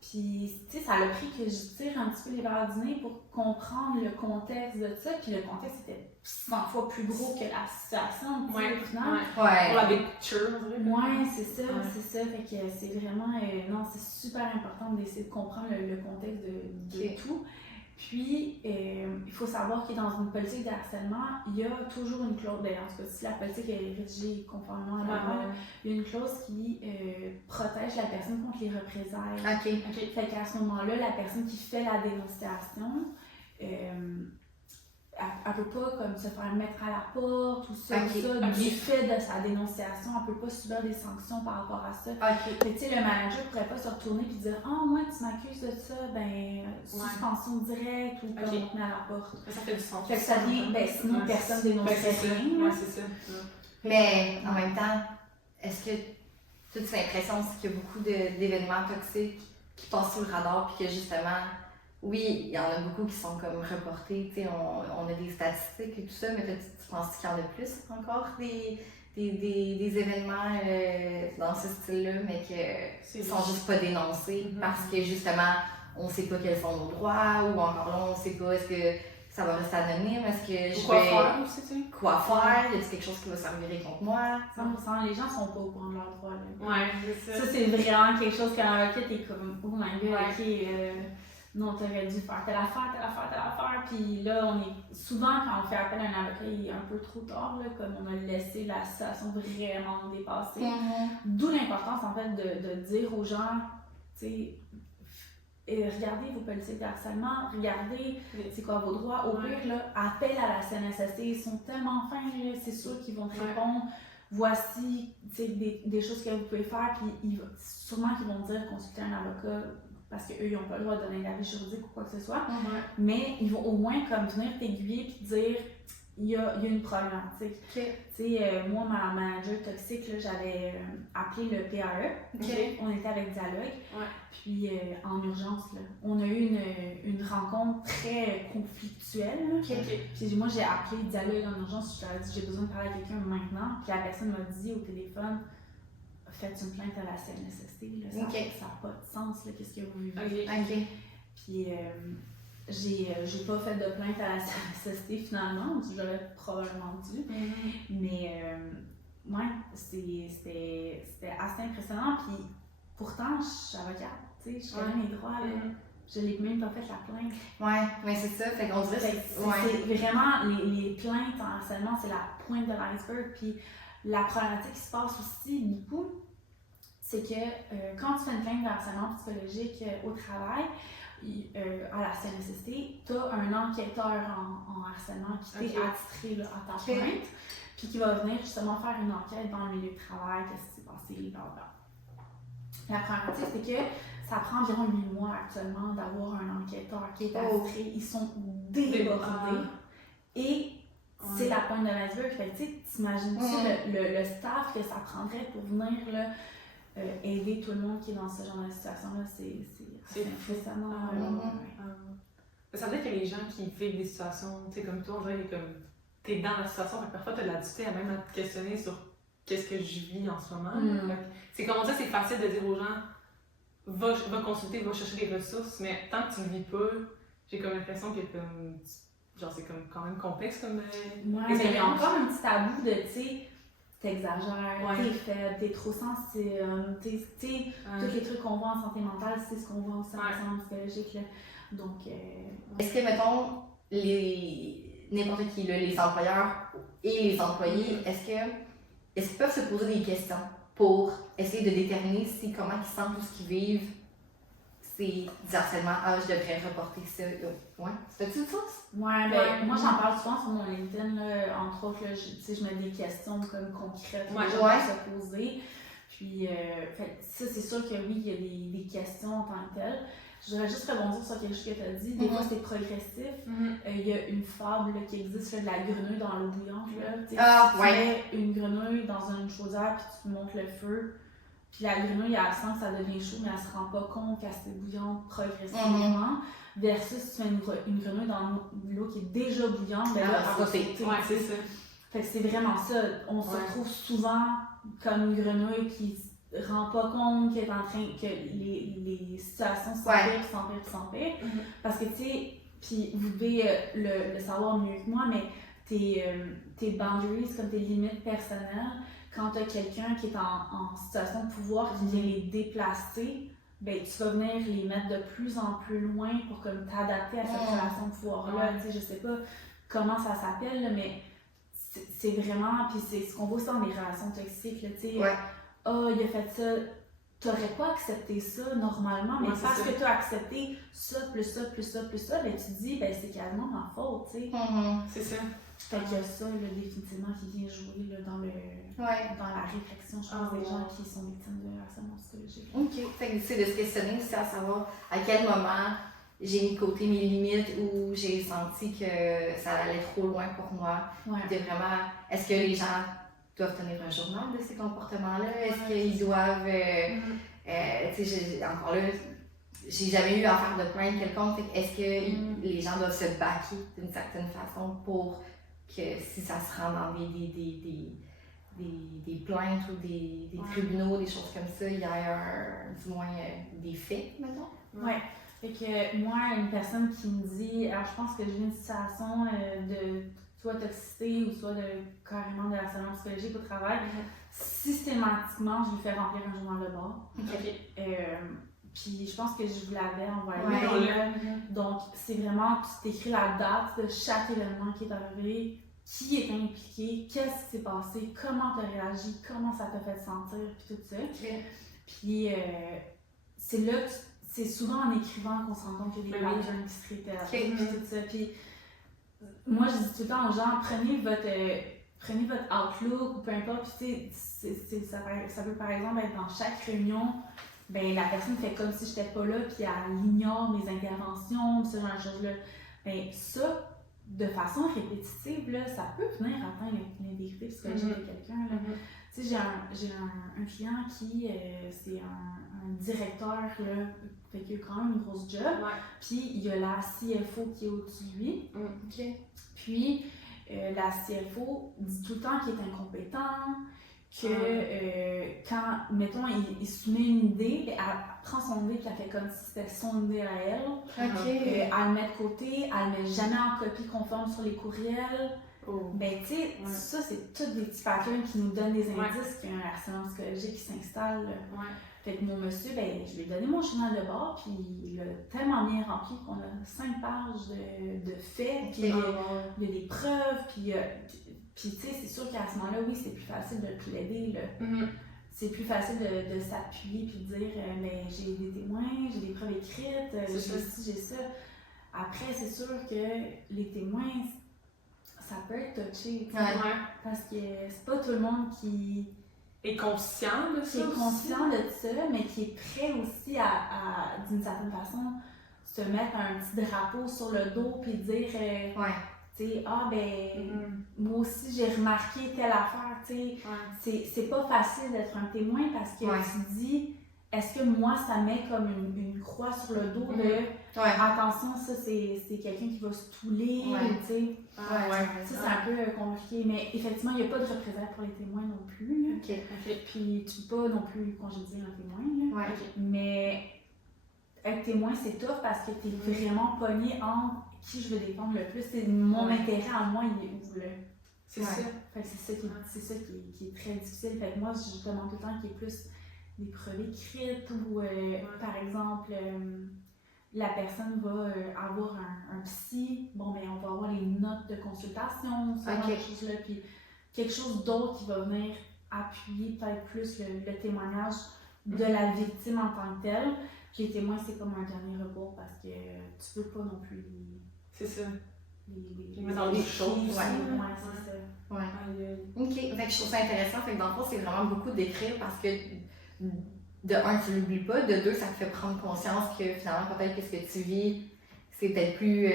Puis, tu sais, ça a pris que je tire un petit peu les verres du nez pour comprendre le contexte de ça. Puis le contexte était 100 fois plus gros que la situation, au final. Pour la big picture, on dirait. Oui, c'est ça, c'est ça. Fait que c'est vraiment, non, c'est super important d'essayer de comprendre le contexte de tout. Puis, il faut savoir que dans une politique de harcèlement, il y a toujours une clause, en tout cas, si la politique est rédigée conformément à la loi, il y a une clause qui protège la personne contre les représailles. Fait qu'à ce moment-là, la personne qui fait la dénonciation, elle peut pas comme se faire mettre à la porte ou ça, du fait de sa dénonciation, elle peut pas subir des sanctions par rapport à ça. Tu sais, le manager pourrait pas se retourner et dire « Ah, moi, tu m'accuses de ça, ben, suspension directe ou comme on te met à la porte. » Ça fait du sens. Fait que ça dit, ben, sinon personne dénoncerait rien. C'est ça. Mais en même temps, est-ce que tu as l'impression qu'il y a beaucoup d'événements toxiques qui passent sous le radar puis que justement, oui, il y en a beaucoup qui sont comme reportés, tu sais, on a des statistiques et tout ça, mais tu penses qu'il y en a plus encore des événements dans ce style-là, mais qui sont juste pas dénoncés parce que justement, on sait pas quels sont nos droits ou encore là, on sait pas est-ce que ça va rester anonyme, est-ce que je vais... faire aussi, tu sais. Quoi faire? Y a-t-il quelque chose qui va servir contre moi? 100%, les gens sont pas au courant de leurs droits. C'est ça. Ça, c'est vraiment quelque chose qu'un avocat est comme, oh my god, non, t'aurais dû faire telle affaire. Puis là, on est souvent, quand on fait appel à un avocat, il est un peu trop tard, là, comme on a laissé la situation vraiment dépasser. D'où l'importance, en fait, de dire aux gens, tu sais, regardez vos politiques de harcèlement, regardez c'est quoi vos droits. Au pire, là, appel à la CNSST, ils sont tellement fins, c'est sûr qu'ils vont te répondre. Voici des choses que vous pouvez faire, puis sûrement qu'ils vont te dire consulter un avocat parce qu'eux, ils n'ont pas le droit de donner l'avis juridique ou quoi que ce soit. Mais ils vont au moins comme venir t'aiguiller puis te dire il y a une problématique. Tu sais, moi, ma manager toxique, là, j'avais appelé le PAE. On était avec Dialogue. Puis en urgence, là, on a eu une rencontre très conflictuelle. Puis moi, j'ai appelé Dialogue en urgence. Je leur ai dit j'ai besoin de parler à quelqu'un maintenant. Puis la personne m'a dit au téléphone faites une plainte à la CNSST. Là, ça n'a pas de sens, qu'est-ce que vous vivez. Puis j'ai pas fait de plainte à la CNSST finalement, j'aurais probablement dû. Mais ouais, c'était assez impressionnant. Puis pourtant, je suis avocate, tu sais, je connais mes droits. Je n'ai même pas fait la plainte. Ouais, mais c'est ça, fait qu'on dirait c'est vraiment les plaintes en harcèlement, c'est la pointe de l'iceberg. Puis la problématique qui se passe aussi beaucoup, c'est que quand tu fais une plainte de harcèlement psychologique au travail, à la CNSST, tu as un enquêteur en harcèlement qui t'est attitré là, à ta plainte, puis qui va venir justement faire une enquête dans le milieu de travail, qu'est-ce qui s'est passé, blablabla. La première partie, c'est que ça prend environ 8 mois actuellement d'avoir un enquêteur qui est attitré. Ils sont débordés. Et c'est la pointe de l'iceberg. Fait que, tu sais, t'imagines-tu le staff que ça prendrait pour venir là, aider tout le monde qui est dans ce genre de situation-là? C'est impressionnant. Ça veut dire que les gens qui vivent des situations, tu sais, comme toi, on dirait que t'es dans la situation, fait que parfois t'as de la difficulté à même à te questionner sur qu'est-ce que je vis en ce moment. C'est comme on dit, c'est facile de dire aux gens, va consulter, va chercher des ressources, mais tant que tu ne le vis pas, j'ai comme l'impression que genre c'est comme quand même complexe comme mais il y a encore un petit tabou de, tu sais, t'exagères, t'es faible, t'es trop sensible, tous les trucs qu'on voit en santé mentale, c'est ce qu'on voit aussi en santé psychologique, là. Donc, est-ce que, mettons, n'importe qui, là, les employeurs et les employés, est-ce qu'ils peuvent se poser des questions pour essayer de déterminer comment ils sentent ou ce qu'ils vivent? C'est du harcèlement, je devrais reporter ça. Ouais, ça fait-tu du sens? Moi j'en parle souvent sur mon LinkedIn, là, entre autres, là, je mets des questions comme concrètes pour se poser. Puis, ça, c'est sûr que oui, il y a des questions en tant que telles. Je voudrais juste rebondir sur quelque chose que tu as dit. Des fois, c'est progressif. Il y a une fable là, qui existe là, de la grenouille dans l'eau bouillante. Là. Tu mets une grenouille dans une chaudière puis tu montes le feu. Puis la grenouille, elle sent que ça devient chaud, mais elle se rend pas compte qu'elle s'est bouillante progressivement. Versus si tu mets une grenouille dans l'eau qui est déjà bouillante, ben là, elle va sauter. C'est ça. Fait que c'est vraiment ça. On se retrouve souvent comme une grenouille qui rend pas compte qu'elle est en train, que les situations s'empirent. Parce que, tu sais, puis vous devez le savoir mieux que moi, mais tes boundaries, comme tes limites personnelles, quand tu as quelqu'un qui est en situation de pouvoir qui vient les déplacer, ben tu vas venir les mettre de plus en plus loin pour comme t'adapter à cette relation de pouvoir-là. Tu sais, je sais pas comment ça s'appelle, là, mais c'est vraiment, puis c'est ce qu'on voit aussi dans les relations toxiques, là, tu sais. Il a fait ça, t'aurais pas accepté ça normalement, mais parce que t'as accepté ça, plus ça, plus ça, plus ça, ben tu te dis, ben c'est quasiment ma faute, tu sais. C'est ça. Fait qu'il y a ça, là, définitivement, qui vient jouer là, dans la réflexion, je pense, des gens qui sont victimes de harcèlement psychologique. OK. Fait que c'est de se questionner aussi à savoir à quel moment j'ai mis de côté mes limites ou j'ai senti que ça allait trop loin pour moi. De vraiment, est-ce que les gens doivent tenir un journal de ces comportements-là? Est-ce qu'ils doivent... tu sais, encore là, j'ai jamais eu à faire de plainte quelconque. Est-ce que les gens doivent se baquer d'une certaine façon pour que si ça se rend dans des plaintes ou des tribunaux, des choses comme ça, il y ait du moins des faits, mettons? Ouais. Fait que moi, une personne qui me dit, alors je pense que j'ai une situation de soit toxicité ou soit carrément de harcèlement psychologique au travail, systématiquement, je lui fais remplir un journal de bord. Puis je pense que je vous l'avais envoyé. Donc, c'est vraiment, tu t'écris la date de chaque événement qui est arrivé, qui est impliqué, qu'est-ce qui s'est passé, comment tu as réagi, comment ça t'a fait sentir, puis tout ça. Puis c'est là que c'est souvent en écrivant qu'on se rend compte qu'il y a des patterns qui se répètent, puis tout ça. Puis moi, je dis tout le temps aux gens, prenez votre Outlook ou peu importe, puis ça peut par exemple être dans chaque réunion, ben la personne fait comme si j'étais pas là, puis elle ignore mes interventions, ce genre de choses-là. Ben ça, de façon répétitive, là, ça peut venir atteindre l'intégrité psychologique de quelqu'un. Tu sais, j'ai un client qui, c'est un directeur, là, fait qu'il a quand même une grosse job, puis il y a la CFO qui est au-dessus de lui. Puis la CFO dit tout le temps qu'il est incompétent, que quand, mettons, il soumet une idée, elle prend son idée et elle fait comme si c'était son idée à elle. Elle le met de côté, elle ne met jamais en copie conforme sur les courriels. Ben, tu sais, ça, c'est tous des petits patterns qui nous donnent des indices qu'il y a un harcèlement psychologique qui s'installe. Fait que mon monsieur, ben, je lui ai donné mon journal de bord, puis il l'a tellement bien rempli qu'on a 5 pages de faits, puis il y a des preuves, puis tu sais, c'est sûr qu'à ce moment-là, oui, c'est plus facile de plaider. C'est plus facile de s'appuyer puis de dire mais j'ai des témoins, j'ai des preuves écrites, j'ai ci, j'ai ça. Après, c'est sûr que les témoins, ça peut être touché, parce que c'est pas tout le monde qui est conscient de ça. Qui est conscient de ça, mais qui est prêt aussi à d'une certaine façon, se mettre un petit drapeau sur le dos puis dire, tu sais, ah ben, moi aussi j'ai remarqué telle affaire, tu sais. C'est pas facile d'être un témoin parce que tu dis, est-ce que moi ça met comme une croix sur le dos de attention, ça c'est quelqu'un qui va se touler, tu sais. Ça c'est un peu compliqué, mais effectivement il n'y a pas de représailles pour les témoins non plus. Puis tu peux pas non plus congédier un témoin, là. Mais être témoin c'est tough parce que tu es vraiment pogné en qui je veux défendre le plus, c'est mon intérêt à moi, il est où là? C'est ça. Fait que c'est ça qui est très difficile. Fait que moi, je demande tout le temps qu'il y ait plus des preuves écrites ou, par exemple, la personne va avoir un psy, bon, ben on va avoir les notes de consultation, ce genre de choses-là, puis quelque chose d'autre qui va venir appuyer peut-être plus le témoignage de la victime en tant que telle. Puis le témoin, c'est comme un dernier recours parce que tu peux pas non plus c'est ça. Les mettre dans les choses. C'est ça. Ok, fait que je trouve ça intéressant. Fait que dans le fond, c'est vraiment beaucoup d'écrire parce que de un, tu l'oublies pas, de deux, ça te fait prendre conscience que finalement, peut-être que ce que tu vis, c'est peut-être plus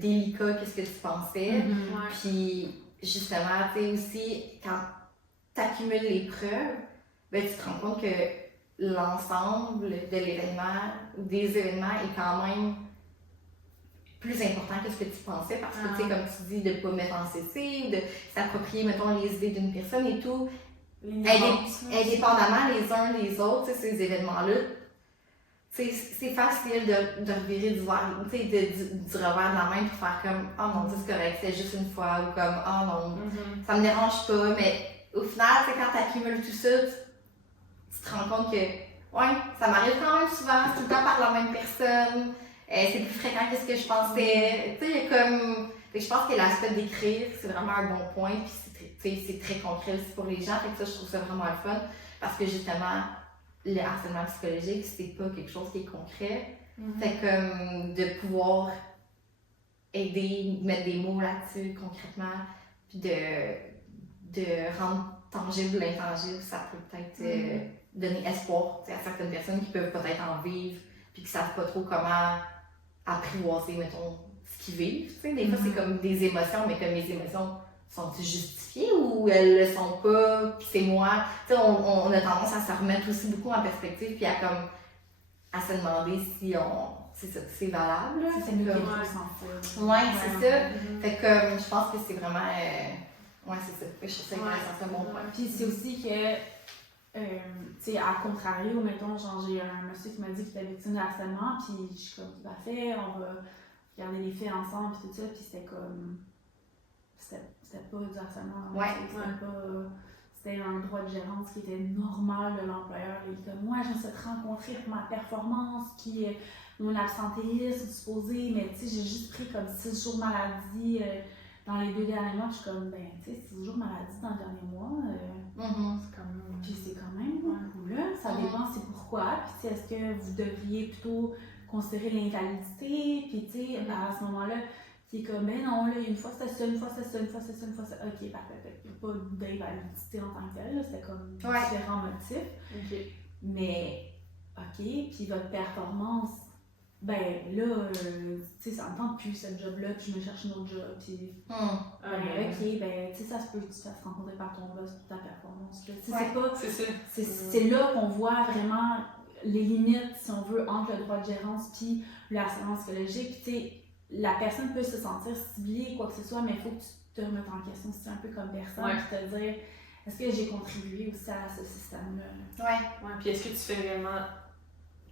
délicat que ce que tu pensais. Puis justement, tu sais aussi, quand tu accumules les preuves, ben, tu te rends compte que l'ensemble de l'événement ou des événements est quand même plus important que ce que tu pensais parce que, tu sais, comme tu dis, de ne pas mettre en CC ou de s'approprier, mettons, les idées d'une personne et tout, indépendamment les uns des autres, tu sais, ces événements-là, c'est facile de revirer du revers de la main et de faire comme « Oh mon Dieu, c'est correct, c'est juste une fois » ou comme « Oh non, ça me dérange pas », mais au final, tu sais, quand tu accumules tout ça, tu te rends compte que ouais, ça m'arrive quand même souvent, tout le temps par la même personne, c'est plus fréquent que ce que je pensais. Tu sais, comme. Je pense que l'aspect d'écrire, c'est vraiment un bon point, puis c'est très concret aussi pour les gens, fait que ça, je trouve ça vraiment le fun, parce que justement, le harcèlement psychologique, c'est pas quelque chose qui est concret. Fait comme de pouvoir aider, mettre des mots là-dessus concrètement, puis de rendre tangible l'intangible, ça peut peut-être donner espoir à certaines personnes qui peuvent peut-être en vivre puis qui savent pas trop comment apprivoiser, mettons, ce qu'ils vivent. T'sais. Des fois, c'est comme des émotions, mais comme les émotions sont-elles justifiées ou elles le sont pas, puis c'est moi. T'sais, on a tendance à se remettre aussi beaucoup en perspective puis à se demander si c'est valable. C'est mieux quelque chose en fait. Ouais, c'est ça. Fait que je pense que c'est vraiment... ouais, c'est ça. Je trouve ça intéressant, c'est un bon point. Puis c'est aussi que, tu sais, à contrario, mettons, genre, j'ai un monsieur qui m'a dit qu'il était victime de harcèlement, puis je suis comme, parfait, on va regarder les faits ensemble, puis tout ça, puis c'était comme. C'était pas du harcèlement. C'était un droit de gérance qui était normal de l'employeur. Il était comme, moi, j'aime te rencontrer pour ma performance, puis mon absentéisme supposé, mais tu sais, j'ai juste pris comme 6 jours de maladie. Dans les 2 derniers mois, je suis comme, ben, tu sais, 6 jours de maladie dans le dernier mois, c'est quand même... Puis c'est quand même beaucoup, là. Ça dépend c'est pourquoi. Puis est-ce que vous devriez plutôt considérer l'invalidité? Puis tu sais, à ce moment-là, qui est comme, ben non, là, une fois c'était ça, une fois c'était ça, une fois c'était ça, une fois c'est ça. Ok, parfait. Il n'y a pas d'invalidité en tant que telle, là. C'était comme différents motifs. Mais, ok, puis votre performance, ben là, tu sais, ça me tente plus cette job-là, puis je me cherche une autre job, puis ok, ben tu sais, ça se peut que tu te fasses rencontrer par ton boss pour ta performance. C'est là qu'on voit vraiment les limites, si on veut, entre le droit de gérance puis le harcèlement psychologique. Puis tu sais, la personne peut se sentir ciblée, quoi que ce soit, mais il faut que tu te remettes en question, si tu es un peu comme personne, puis te dire, est-ce que j'ai contribué aussi à ce système-là? Puis est-ce que tu fais vraiment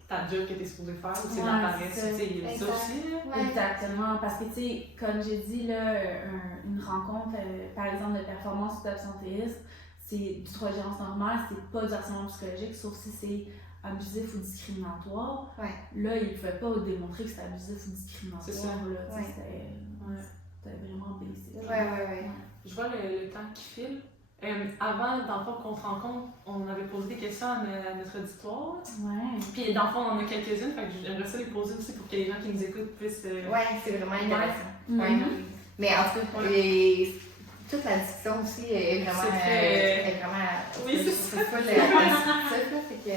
ta job que tu es supposé faire ou c'est dans ta reste, tu sais, il y a ça aussi, là. Exactement, parce que, tu sais, comme j'ai dit, là, une rencontre, par exemple, de performance ou d'absentéisme, c'est du droit de gérance normal, c'est pas du harcèlement psychologique, sauf si c'est abusif ou discriminatoire. Là, ils pouvaient pas démontrer que c'était abusif ou discriminatoire, c'est ça. Là, c'était vraiment basic. Je vois le temps qui file. Avant, dans le fond, qu'on se rencontre, on avait posé des questions à notre auditoire. Puis dans le fond, on en a quelques-unes, fait que j'aimerais ça les poser aussi pour que les gens qui nous écoutent puissent... c'est vraiment intéressant. Mais en tout cas, toute la discussion aussi est vraiment. C'est est vraiment. Oui, c'est ça. Pas le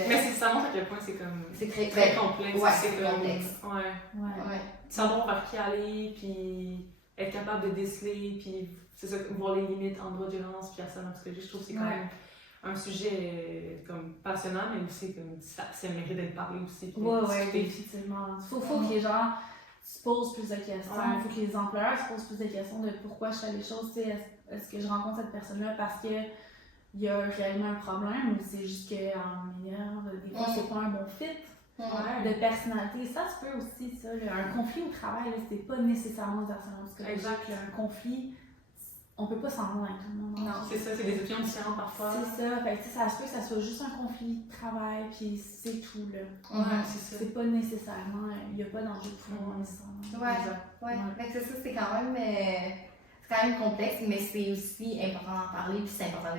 Mais c'est ça montre à quel point c'est comme. C'est très complexe. Ouais, c'est c'est comme. complexe. Ouais. Savoir vers qui aller, puis être capable de déceler, puis c'est ça, voir les limites en droit de violence, puis harcèlement psychologique. Je trouve que c'est quand même un sujet comme passionnant, mais aussi comme ça mérite d'être parlé aussi. Ouais, définitivement. Faut que les gens se posent plus de questions. Il faut que les employeurs se posent plus de questions de pourquoi je fais les choses. Est-ce que je rencontre cette personne-là parce que il y a réellement un problème ou c'est juste qu'en meilleur, des fois, c'est pas un bon fit de personnalité. Ça se peut aussi, ça. Un conflit au travail, là, c'est pas nécessairement des harcèlements psychologiques. Exact. Un conflit, on peut pas s'entendre avec tout le monde. Non, c'est ça, c'est des opinions différentes parfois. C'est ça. Fait que, ça se peut que ça soit juste un conflit de travail, puis c'est tout, là. C'est ça. C'est pas nécessairement, il n'y a pas d'enjeu de pouvoir nécessairement. Ouais. Fait que c'est ça, c'est quand même complexe, mais c'est aussi important d'en parler, puis c'est important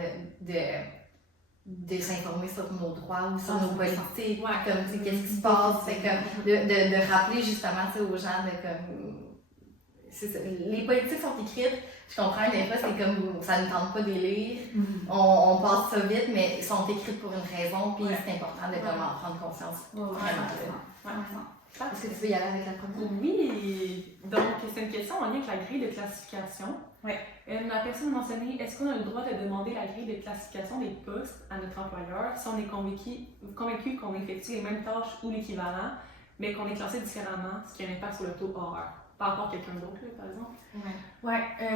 de s'informer sur nos droits ou sur nos politiques, comme, tu sais, qu'est-ce qui se passe, c'est comme, de rappeler justement, tu sais, aux gens de, comme, c'est ça, les politiques sont écrites, je comprends, des fois, c'est comme, ça ne tente pas de les lire, on passe ça vite, mais elles sont écrites pour une raison, puis c'est important de vraiment en prendre conscience. Est-ce que tu veux y aller avec la première? Oui! Donc, c'est une question en lien avec la grille de classification. La personne mentionnait, est-ce qu'on a le droit de demander la grille de classification des postes à notre employeur si on est convaincu qu'on effectue les mêmes tâches ou l'équivalent, mais qu'on est classé différemment, ce qui a un impact sur le taux horaire, par rapport à quelqu'un d'autre, par exemple?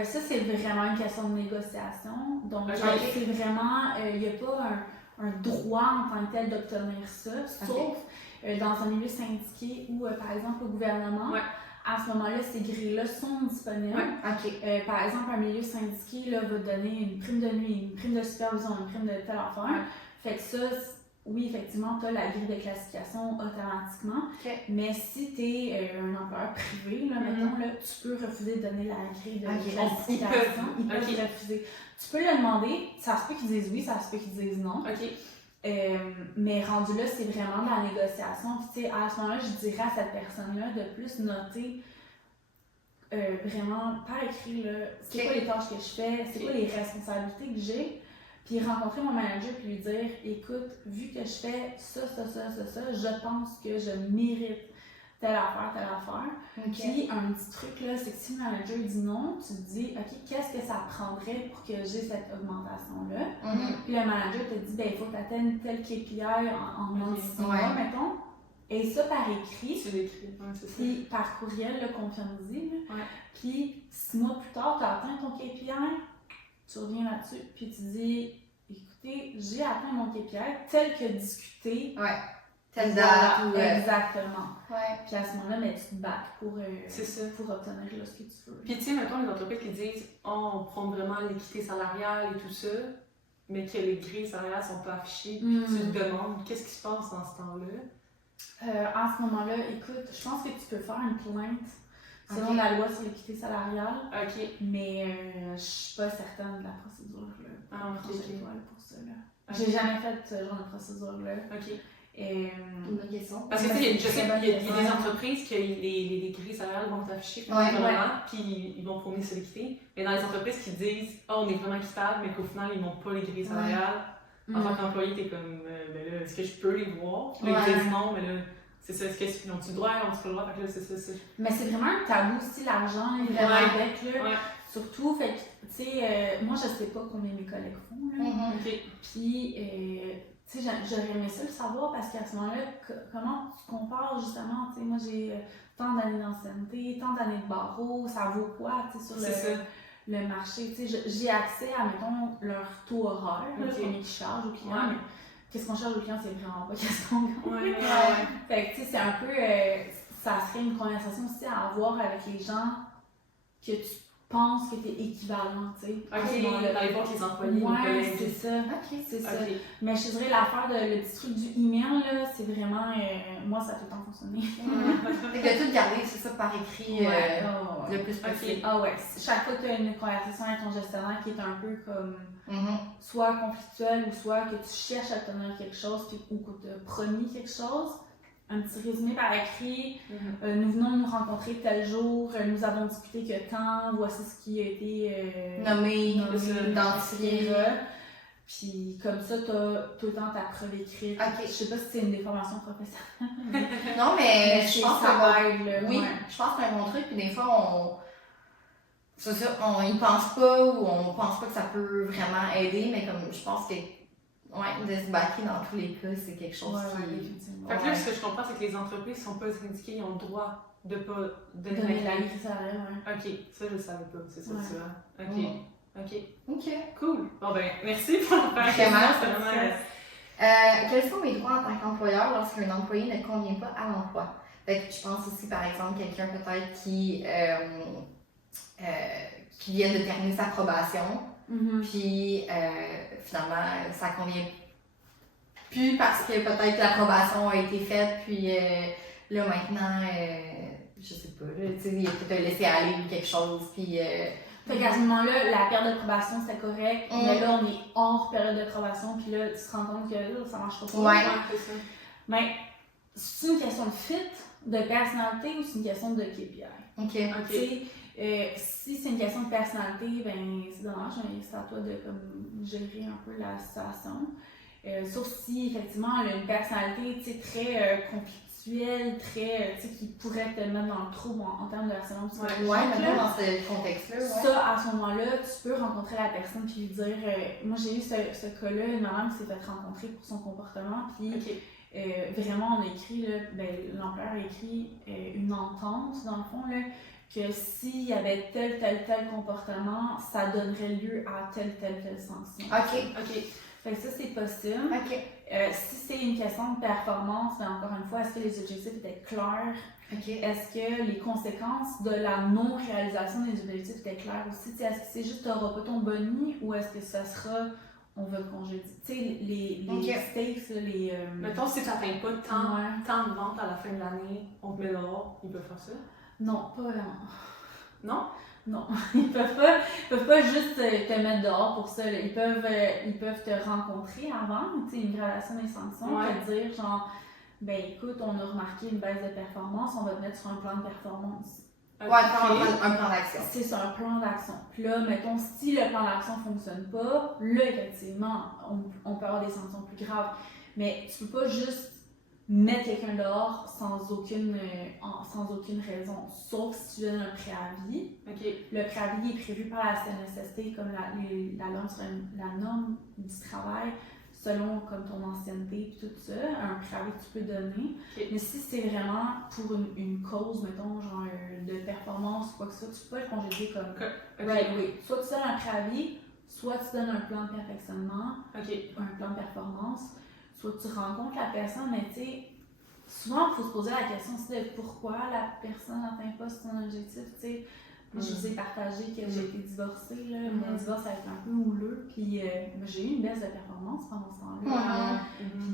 Ça, c'est vraiment une question de négociation. Donc, c'est vraiment, il n'y a pas un droit en tant que tel d'obtenir ça, sauf dans un milieu syndiqué ou, par exemple, au gouvernement. À ce moment-là, ces grilles-là sont disponibles. Par exemple, un milieu syndiqué là, va donner une prime de nuit, une prime de supervision, une prime de telle affaire. Fait que ça, oui, effectivement, tu as la grille de classification automatiquement. Mais si tu es un employeur privé, là, mettons, là, tu peux refuser de donner la grille de classification. Ils peuvent refuser. Tu peux le demander, ça se peut qu'ils disent oui, ça se peut qu'ils disent non. Mais rendu là, c'est vraiment de la négociation. Puis, à ce moment-là, je dirais à cette personne-là de plus noter vraiment par écrit, c'est quoi les tâches que je fais, c'est quoi les responsabilités que j'ai. Puis rencontrer mon manager puis lui dire, écoute, vu que je fais ça, je pense que je mérite telle affaire. Puis un petit truc là, c'est que si le manager dit non, tu te dis, ok, qu'est-ce que ça prendrait pour que j'ai cette augmentation-là? Puis le manager te dit, ben il faut que tu atteignes tel KPI en moins de 6 mois, mettons. Et ça par écrit, puis par courriel, le confirme-y. Puis 6 mois plus tard, tu as atteint ton KPI, tu reviens là-dessus, puis tu dis, écoutez, j'ai atteint mon KPI tel que discuté. Telle date ou... Exactement. Puis à ce moment-là, mais tu te bats pour obtenir là, ce que tu veux. Puis tu sais, mettons les entreprises qui disent on prend vraiment l'équité salariale et tout ça, mais que les grilles salariales sont pas affichées, puis tu te demandes qu'est-ce qui se passe dans ce temps-là? En ce moment-là, écoute, je pense que tu peux faire une plainte selon la loi sur l'équité salariale. Mais je suis pas certaine de la procédure là. Pour ça là. J'ai jamais fait ce genre de procédure là. Une bonne question. Parce que tu sais, je sais qu'il y a des entreprises que les grilles salariales vont afficher puis ils vont prôner sur l'équité. Mais dans les entreprises qui disent on est vraiment équitable, mais qu'au final ils montrent pas les grilles salariales, en tant qu'employé, t'es comme ben là, est-ce que je peux les voir? Puis là, ils disent non, mais là, c'est ça, est-ce qu'ils ont-tu le droit, ont-tu pas le droit? Fait que là, c'est ça. Mais c'est vraiment un tabou aussi, l'argent, avec là. Surtout, fait que, tu sais, moi je sais pas combien mes collègues font, là. Puis, tu sais, j'aurais aimé ça le savoir parce qu'à ce moment-là, comment tu compares justement, tu sais, moi j'ai tant d'années d'ancienneté, tant d'années de barreau, ça vaut quoi, tu sais, sur le marché, tu sais, j'ai accès à, mettons, leur taux horaire, combien ils chargent aux clients, mais qu'est-ce qu'on charge aux clients, c'est vraiment pas qu'est-ce qu'on gagne. Fait que, tu sais, c'est un peu, ça serait une conversation aussi à avoir avec les gens que tu penses que tu es équivalent, tu sais. D'aller voir les employés, les collègues. C'est ça. C'est ça. Mais je te dirais, l'affaire le petit truc du email, là, c'est vraiment, moi, ça a tout le temps fonctionné. Fait que tout garder, c'est ça, par écrit, le plus possible. Chaque fois que tu as une conversation avec ton gestionnaire qui est un peu comme, soit conflictuelle ou soit que tu cherches à obtenir quelque chose ou que tu as promis quelque chose, un petit résumé par écrit. Nous venons nous rencontrer tel jour, nous avons discuté que tant, voici ce qui a été nommé, identifié. Puis comme ça, t'as tout le temps ta preuve écrite. Ok. Je sais pas si c'est une déformation professionnelle. Non, mais je pense que ça aide, là. oui, je pense que c'est un bon truc. Puis des fois, on y pense pas ou on pense pas que ça peut vraiment aider, mais comme je pense que de se baquer dans tous les cas, c'est quelque chose qui... Fait que là, ce que je comprends, c'est que les entreprises sont pas syndiquées, ils ont le droit de pas donner la grille salariale, Ok, ça je le savais pas, c'est ça, tu vois. Ok, Ok. cool. Bon ben, merci pour la Vraiment. Quels sont les droits en tant qu'employeur lorsqu'un employé ne convient pas à l'emploi? Fait que je pense aussi, par exemple, quelqu'un peut-être qui vient de terminer sa probation, puis finalement, ça convient plus parce que peut-être la probation a été faite, puis là maintenant, je sais pas, là, tu sais, il a peut-être laissé aller ou quelque chose, puis... Fait qu'à ce moment-là, la période de probation c'était correct, mais là on est hors période de probation, puis là tu te rends compte que là, ça marche pas. Ouais, c'est ça. Mais c'est une question de fit, de personnalité ou c'est une question de KPI? Ok. Tu sais, si c'est une question de personnalité, ben c'est dommage, mais c'est à toi de comme, gérer un peu la situation. Sauf si effectivement elle a une personnalité très conflictuelle, très qui pourrait te mettre dans le trouble en termes de harcèlement psychologique. Ouais, dans ce contexte-là. Ça, à ce moment-là, tu peux rencontrer la personne puis lui dire moi j'ai eu ce cas-là, une madame qui s'est fait rencontrer pour son comportement, puis vraiment on a écrit, l'employeur a écrit une entente dans le fond, là, que s'il y avait tel comportement, ça donnerait lieu à telle sanction. Ok. Fait que ça, c'est possible. Ok. Si c'est une question de performance, mais encore une fois, est-ce que les objectifs étaient clairs? Est-ce que les conséquences de la non-réalisation des objectifs étaient claires aussi? Est-ce que c'est juste t'auras pas ton boni ou est-ce que ça sera on va te congédier? Tu sais, les stakes, les... Mettons, si tu n'atteins pas tant de ventes à la fin de l'année, on te met dehors, ils peuvent faire ça? Non, pas vraiment. Non? Non, ils peuvent pas juste te mettre dehors pour ça. Là. Ils peuvent te rencontrer avant, tu sais, une gradation des sanctions, te dire genre, ben écoute, on a remarqué une baisse de performance, on va te mettre sur un plan de performance. Un plan d'action. C'est sur un plan d'action. Puis là, mettons, si le plan d'action ne fonctionne pas, là, effectivement, on peut avoir des sanctions plus graves. Mais tu peux pas juste mettre quelqu'un dehors sans aucune raison, sauf si tu donnes un préavis. Le préavis est prévu par la CNSST comme la norme du travail, selon comme ton ancienneté et tout ça, un préavis que tu peux donner. Mais si c'est vraiment pour une cause, mettons, genre de performance ou quoi que ce soit, tu peux pas le congédier comme soit tu donnes un préavis, soit tu donnes un plan de perfectionnement, un plan de performance, soit tu rencontres la personne, mais tu sais, souvent il faut se poser la question aussi de pourquoi la personne n'atteint pas son objectif, tu sais. Je vous ai partagé que j'ai été divorcée, là. Mon divorce a été un peu houleux, puis j'ai eu une baisse de performance pendant ce temps-là.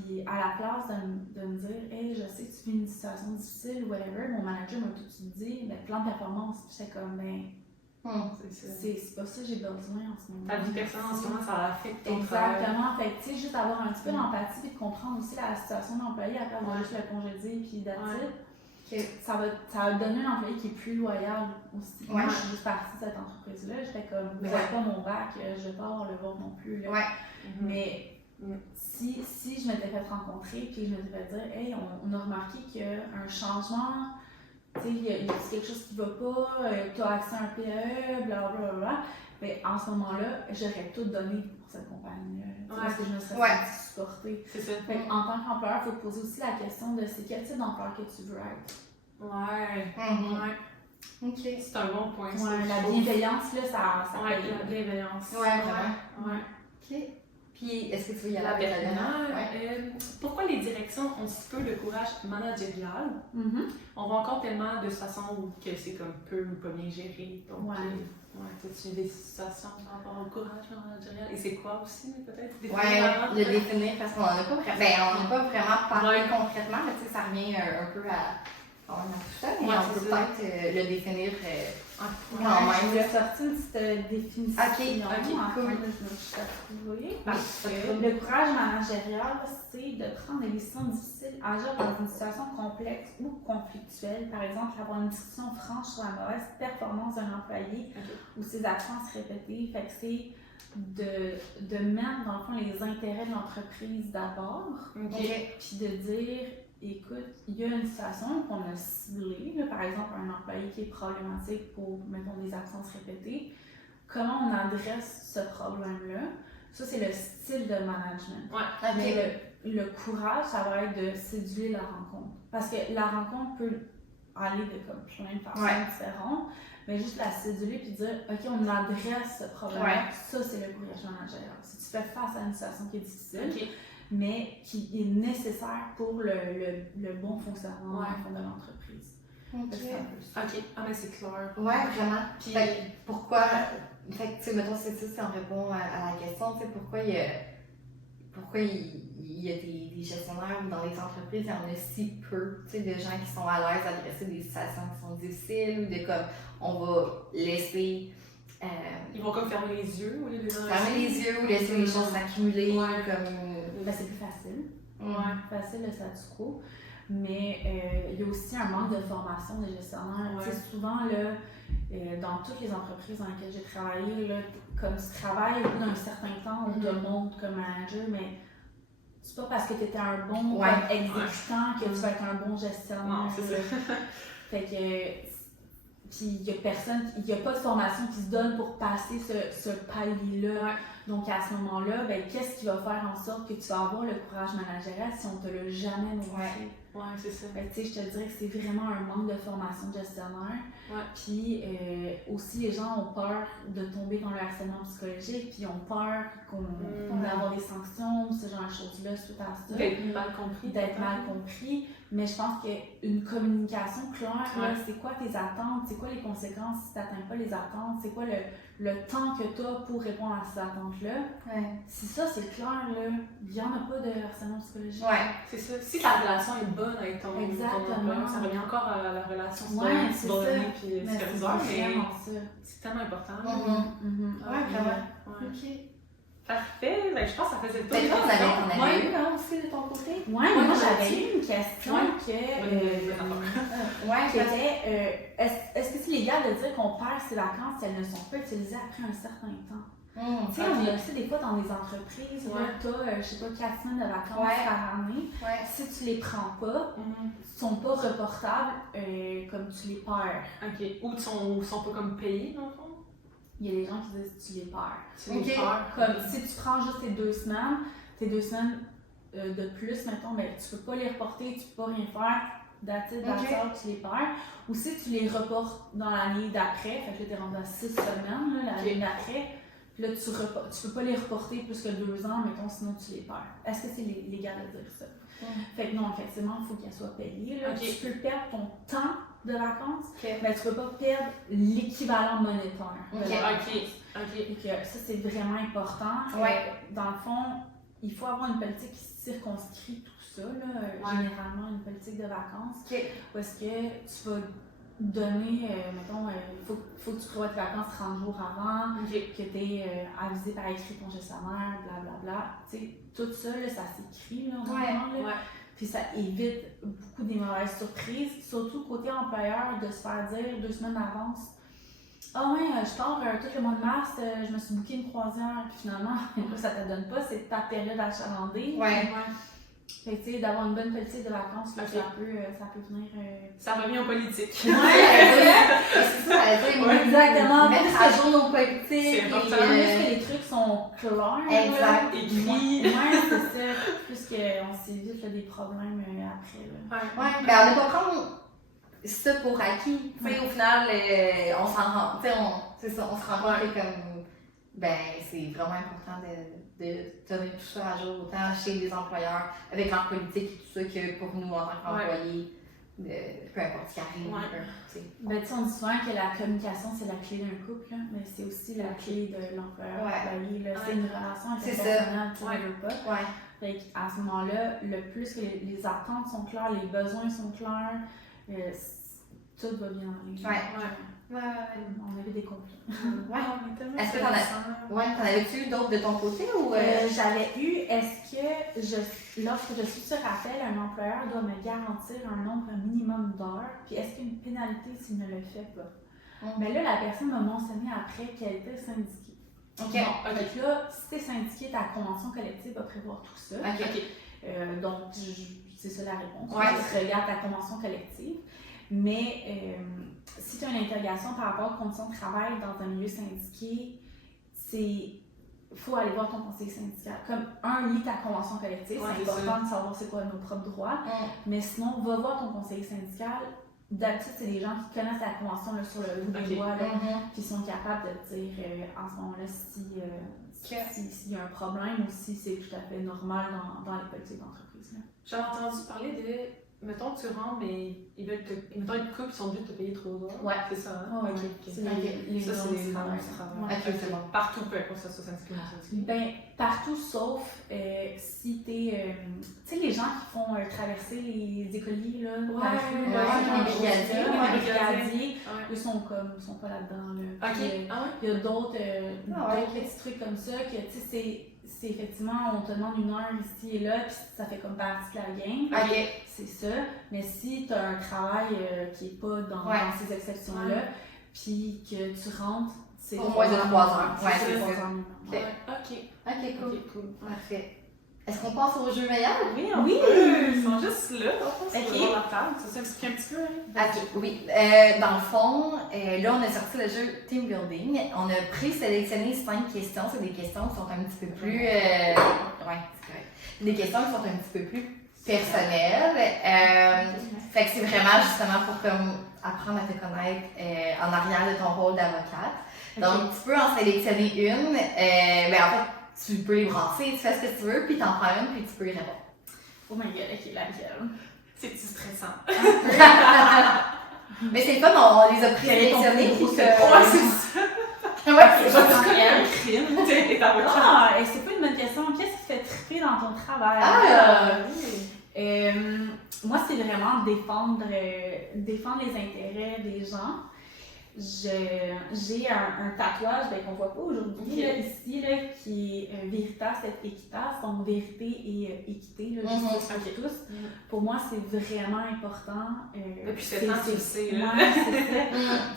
Puis à la place de me dire « Hey, je sais que tu vis une situation difficile » ou whatever, mon manager m'a tout de suite dit « plan de performance », puis j'étais comme « c'est pas ça que j'ai besoin en ce moment. » Ta vie personnelle en ce moment, ça affecte ton Exactement, fait que tu sais, juste avoir un petit peu d'empathie et de comprendre aussi la situation de l'employé à place de juste le congédier puis d'attitude. Ça va donner un employé qui est plus loyal aussi. Moi, je suis juste partie de cette entreprise-là. J'étais comme, vous n'avez pas mon bac, je vais pas avoir le vôtre non plus. Là. Mais si je m'étais fait rencontrer puis je m'étais fait dire, hey, on a remarqué qu'il y a un changement, tu sais, il y a quelque chose qui va pas, tu as accès à un PE, blablabla. Mais en ce moment-là, j'aurais tout donné pour cette compagnie-là. Parce que je me serais supportée. C'est ça. En tant qu'employeur, il faut te poser aussi la question de c'est quel type d'employeur que tu veux être. Ok. C'est un bon point. La bienveillance, là, ça paye. La bienveillance. Vraiment. Ok. Puis, est-ce que tu veux y aller avec la dernière? Pourquoi les directions ont si peu de courage managérial? On rencontre tellement de façons que c'est comme peu ou pas bien géré. Donc, as-tu des situations par rapport au courage managérial? Et c'est quoi aussi, peut-être? Le définir, parce qu'on n'en a pas vraiment, parlé concrètement, mais tu sais, ça revient un peu On a tout ça, mais Ouais, on peut c'est ça. peut-être le définir Ah, quand même. Je vais sortir une petite définition. Ok, cool. Je me suis trouver. Parfait. Le courage managérial, c'est de prendre des décisions difficiles, agir dans une situation complexe ou conflictuelle. Par exemple, avoir une discussion franche sur la mauvaise performance d'un employé ou ses absences répétées. Fait que c'est de mettre, dans le fond, les intérêts de l'entreprise d'abord. Puis de dire, écoute, il y a une situation qu'on a ciblée, là, par exemple un employé qui est problématique pour, mettons, des absences répétées. Comment on adresse ce problème-là? Ça, c'est le style de management. Mais le courage, ça va être de séduire la rencontre. Parce que la rencontre peut aller de comme plein de façons différentes, mais juste la séduire puis dire, OK, on adresse ce problème-là. Ça, c'est le courage managérial. Si tu fais face à une situation qui est difficile, mais qui est nécessaire pour le bon fonctionnement de l'entreprise. Ah, mais c'est clair. Ouais, vraiment. Puis, pourquoi, fait que, tu sais, mettons, c'est ça, si on répond à la question, tu sais, pourquoi il y a des gestionnaires ou dans les entreprises, il y en a si peu, tu sais, de gens qui sont à l'aise d'adresser des situations qui sont difficiles ou de comme, on va laisser. Ils vont comme fermer les yeux au lieu de fermer les yeux ou laisser les choses s'accumuler comme. Ben, c'est plus facile. Facile le statu quo. Mais il y a aussi un manque de formation des gestionnaires. Tu sais, souvent, là, dans toutes les entreprises dans lesquelles j'ai travaillé, là, comme tu travailles au bout d'un certain temps, on te montre comme manager, mais c'est pas parce que tu étais un bon exécutant que tu vas être un bon gestionnaire. Non, c'est ça. Fait que, puis il y a pas de formation qui se donne pour passer ce palier-là. Donc à ce moment-là, ben, qu'est-ce qui va faire en sorte que tu vas avoir le courage managérial si on te l'a jamais montré? C'est ça. Ben, tu sais, je te dirais que c'est vraiment un manque de formation de gestionnaire. Puis aussi, les gens ont peur de tomber dans le harcèlement psychologique, puis ont peur qu'on va avoir des sanctions, ce genre de choses-là suite à ça. D'être mal compris. D'être mal compris. Mais je pense qu'une communication claire, là, c'est quoi tes attentes, c'est quoi les conséquences si tu n'atteins pas les attentes, c'est quoi le temps que tu as pour répondre à ces attentes-là. Si ça, c'est clair, là, il n'y en a pas de harcèlement psychologique. C'est ça. Si ta relation est bonne avec ton employeur, ça revient encore à la relation subordonnée puis superviseur, mais c'est tellement important. Vraiment. OK. Parfait. Ben, je pense que ça faisait le tour. Mais toi, on avait eu aussi de ton côté? Oui, moi j'avais eu une question qui était est-ce que c'est légal de dire qu'on perd ses vacances si elles ne sont pas utilisées après un certain temps? Tu sais, on a aussi des fois dans les entreprises, tu as, je sais pas, 4 semaines de vacances par année. Si tu les prends pas, ils sont pas reportables comme tu les perds. OK. Ou sont pas comme payés, dans le fond? Il y a des gens qui disent que tu les perds. Tu les perds. Comme si tu prends juste tes 2 semaines de plus, mettons, ben, tu peux pas les reporter, tu peux pas rien faire. Tu les perds. Ou si tu les reportes dans l'année d'après, fait que là, t'es rendu à 6 semaines, l'année d'après, puis là, tu peux pas les reporter plus que 2 ans, mettons, sinon tu les perds. Est-ce que c'est légal de dire ça? Fait que non, effectivement, il faut qu'elles soient payées. Tu peux perdre ton temps de vacances, mais tu peux pas perdre l'équivalent monétaire de vacances. Et que ça, c'est vraiment important. Dans le fond, il faut avoir une politique qui circonscrit tout ça, généralement une politique de vacances, parce que tu vas donner, mettons, il faut que tu prévois tes vacances 30 jours avant, que tu aies avisé par écrit ton gestionnaire, blablabla. Tu sais, tout ça, là, ça s'écrit, puis ça évite beaucoup des mauvaises surprises, surtout côté employeur, de se faire dire 2 semaines d'avance. Je pars tout le mois de mars, je me suis booké une croisière, puis finalement, ça te donne pas, c'est ta période achalandée. Fait que, tu sais, d'avoir une bonne politique de vacances, là, ça peut venir. Ça revient en politique. C'est ça, exactement. Mettre à jour nos politiques. C'est important. Plus que les trucs sont clairs. Exact. Écrits. C'est ça. Plus qu'on s'évite des problèmes après. Ben on ne pas prendre ça pour acquis. Tu sais, au final, on s'en rend. Tu sais, on se rend compte que comme. Ben, c'est vraiment important de tenir tout ça à jour, autant chez les employeurs, avec leur politique et tout ça, que pour nous en tant qu'employés, peu importe ce qui arrive. Ben, tu sais, on dit souvent que la communication, c'est la clé d'un couple, là, mais c'est aussi la clé de l'employeur-employé. C'est une relation interpersonnelle, tu ne veux pas. Fait qu'à ce moment-là, le plus que les attentes sont claires, les besoins sont clairs, tout va bien aller. Ouais. On avait des conflits. Ouais. Est-ce que t'en avais-tu d'autres de ton côté ou j'avais eu, est-ce que lorsque je suis sur appel, un employeur doit me garantir un nombre minimum d'heures, puis est-ce qu'il y a une pénalité s'il ne le fait pas? Mais là, la personne m'a mentionné après qu'elle était syndiquée. OK. Bon, fait que là, si t'es syndiqué, ta convention collective va prévoir tout ça. Donc, c'est ça la réponse. Tu regardes ta convention collective. Mais si tu as une interrogation par rapport aux conditions de travail dans un milieu syndiqué, il faut aller voir ton conseiller syndical. Comme lis ta convention collective, c'est important de savoir c'est quoi nos propres droits. Mais sinon, va voir ton conseiller syndical. D'habitude, c'est des gens qui connaissent la convention là, sur le bout des doigts, qui sont capables de te dire en ce moment-là s'il y a un problème ou si c'est tout à fait normal dans les politiques d'entreprise. J'avais entendu parler de, mettons que tu rentres, mais ils veulent mettons une couple, ils sont obligés de te payer 3 heures. Ouais. C'est ça, hein? Ouais, c'est les normes du travail. C'est bon. Partout, peu importe ça, syndiqué ou non syndiqué. Ben, partout sauf si t'es. Tu sais, les gens qui font traverser les écoliers, là, les brigadiers, eux sont pas là-dedans, là. Il y a d'autres petits trucs comme ça que, tu sais, c'est effectivement, on te demande une heure ici et là, puis ça fait comme partie de la game. C'est ça. Mais si tu as un travail qui n'est pas dans ces exceptions-là, puis que tu rentres, c'est pour moins de 3 heures. C'est 3 heures. OK, cool. Parfait. Est-ce qu'on passe au jeu meilleur? Oui, ils sont juste là. On passe sur la table. Ça s'explique un petit peu. Oui. Dans le fond, là, on a sorti le jeu Team Building. On a présélectionné 5 questions. C'est des questions qui sont un petit peu plus... c'est correct. Des questions qui sont un petit peu plus personnelles. Fait que c'est vraiment justement pour apprendre à te connaître en arrière de ton rôle d'avocate. Donc, tu peux en sélectionner une. En fait, tu peux les brasser, tu fais ce que tu veux, puis t'en prends une, puis tu peux y répondre. Oh my god, ok, laquelle? C'est-tu stressant? Mais c'est pas, on les a présélectionnés, puis c'est ça. C'est crime, c'est pas une bonne question. Qu'est-ce qui te fait triper dans ton travail? Moi, c'est vraiment défendre les intérêts des gens. J'ai un tatouage qu'on voit pas aujourd'hui, ici, là, qui est Veritas et Equitas, donc vérité et équité, là, justice pour tous. Pour moi, c'est vraiment important. Depuis 7 ans, tu le sais.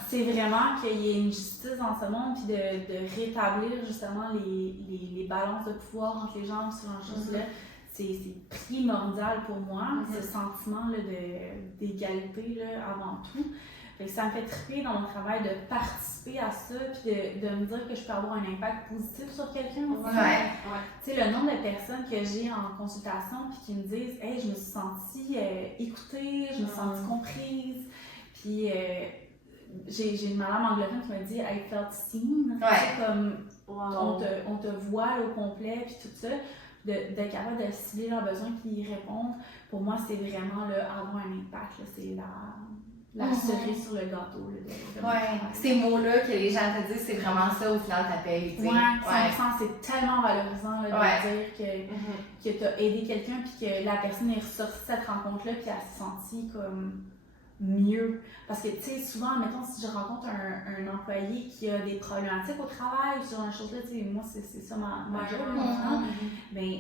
C'est vraiment qu'il y ait une justice dans ce monde, puis de rétablir justement les balances de pouvoir entre les gens sur une chose-là. C'est primordial pour moi, ce sentiment là, d'égalité là, avant tout. Ça me fait triper dans mon travail de participer à ça, puis de me dire que je peux avoir un impact positif sur quelqu'un aussi. Tu sais, le nombre de personnes que j'ai en consultation puis qui me disent « Hey, je me suis sentie écoutée, je me suis sentie comprise. » Puis j'ai une madame anglophone qui m'a dit « I felt seen ». Comme on te voit là, au complet, puis tout ça. D'être capable de cibler leurs besoins puis y répondre, pour moi, c'est vraiment là, avoir un impact. Là, c'est la cerise sur le gâteau. Ces mots-là que les gens te disent, c'est vraiment ça au final ta paye. C'est tellement valorisant là, de dire que tu as aidé quelqu'un puis que la personne est ressortie de cette rencontre-là puis elle s'est sentie comme mieux. Parce que, tu sais, souvent, mettons, si je rencontre un employé qui a des problématiques au travail, sur une chose-là, tu sais, moi, c'est ça ma job, ben,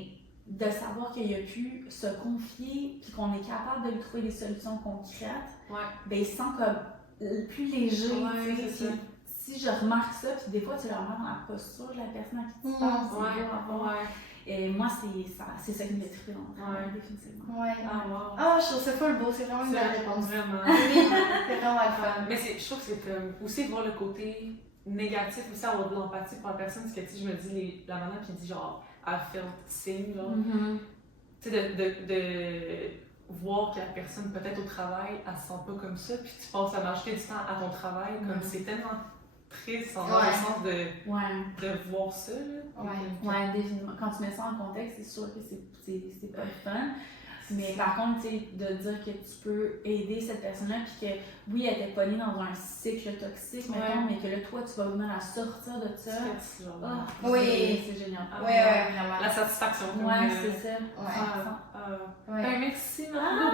de savoir qu'il a pu se confier puis qu'on est capable de lui trouver des solutions concrètes, ben, il se sent comme plus léger. Si je remarque ça, puis des fois, tu le remarques dans la posture de la personne à qui tu parles, et moi, c'est ça qui me fait triper dans le travail, définitivement. Je trouve ça pas le beau, c'est vraiment une belle réponse. Vraiment. C'est vraiment le fun. Mais je trouve que c'est aussi de voir le côté négatif, aussi avoir de l'empathie pour la personne, parce que tu sais, je me dis, la madame qui dit genre, I felt seen, genre. Tu sais, de voir que la personne, peut-être au travail, elle se sent pas comme ça, puis tu passes à m'ajouter du temps à ton travail, comme c'est tellement triste dans le sens de voir ça. Là. Définitivement. Quand tu mets ça en contexte, c'est sûr que c'est pas le fun. Mais par contre, tu sais, de dire que tu peux aider cette personne-là, puis que oui, elle était pognée dans un cycle toxique, mettons, mais que là, toi, tu vas venir la sortir de ça. C'est génial. Vraiment. La satisfaction. C'est ça. Merci,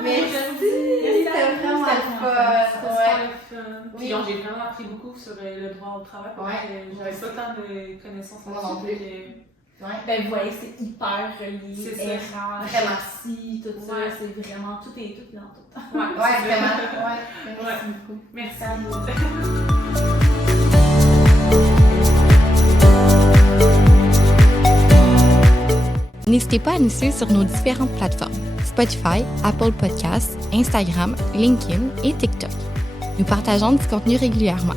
Merci, c'était vraiment le fun. le droit au travail. Ouais. J'avais pas tant de connaissances Moi non là-dessus. plus. Ouais. Ben, vous voyez, c'est hyper relié. C'est ça. RH, Vraiment. psy, tout ça, Ouais. c'est vraiment tout et tout dans tout. Ouais, Ouais, c'est vrai. vraiment. Ouais. Merci beaucoup. Merci à vous. N'hésitez pas à nous suivre sur nos différentes plateformes Spotify, Apple Podcasts, Instagram, LinkedIn et TikTok. Nous partageons du contenu régulièrement.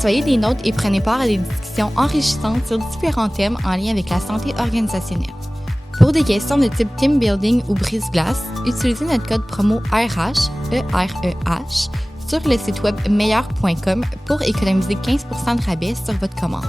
Soyez des nôtres et prenez part à des discussions enrichissantes sur différents thèmes en lien avec la santé organisationnelle. Pour des questions de type team building ou brise-glace, utilisez notre code promo RH, EREH, sur le site web meilleur.com pour économiser 15% de rabais sur votre commande.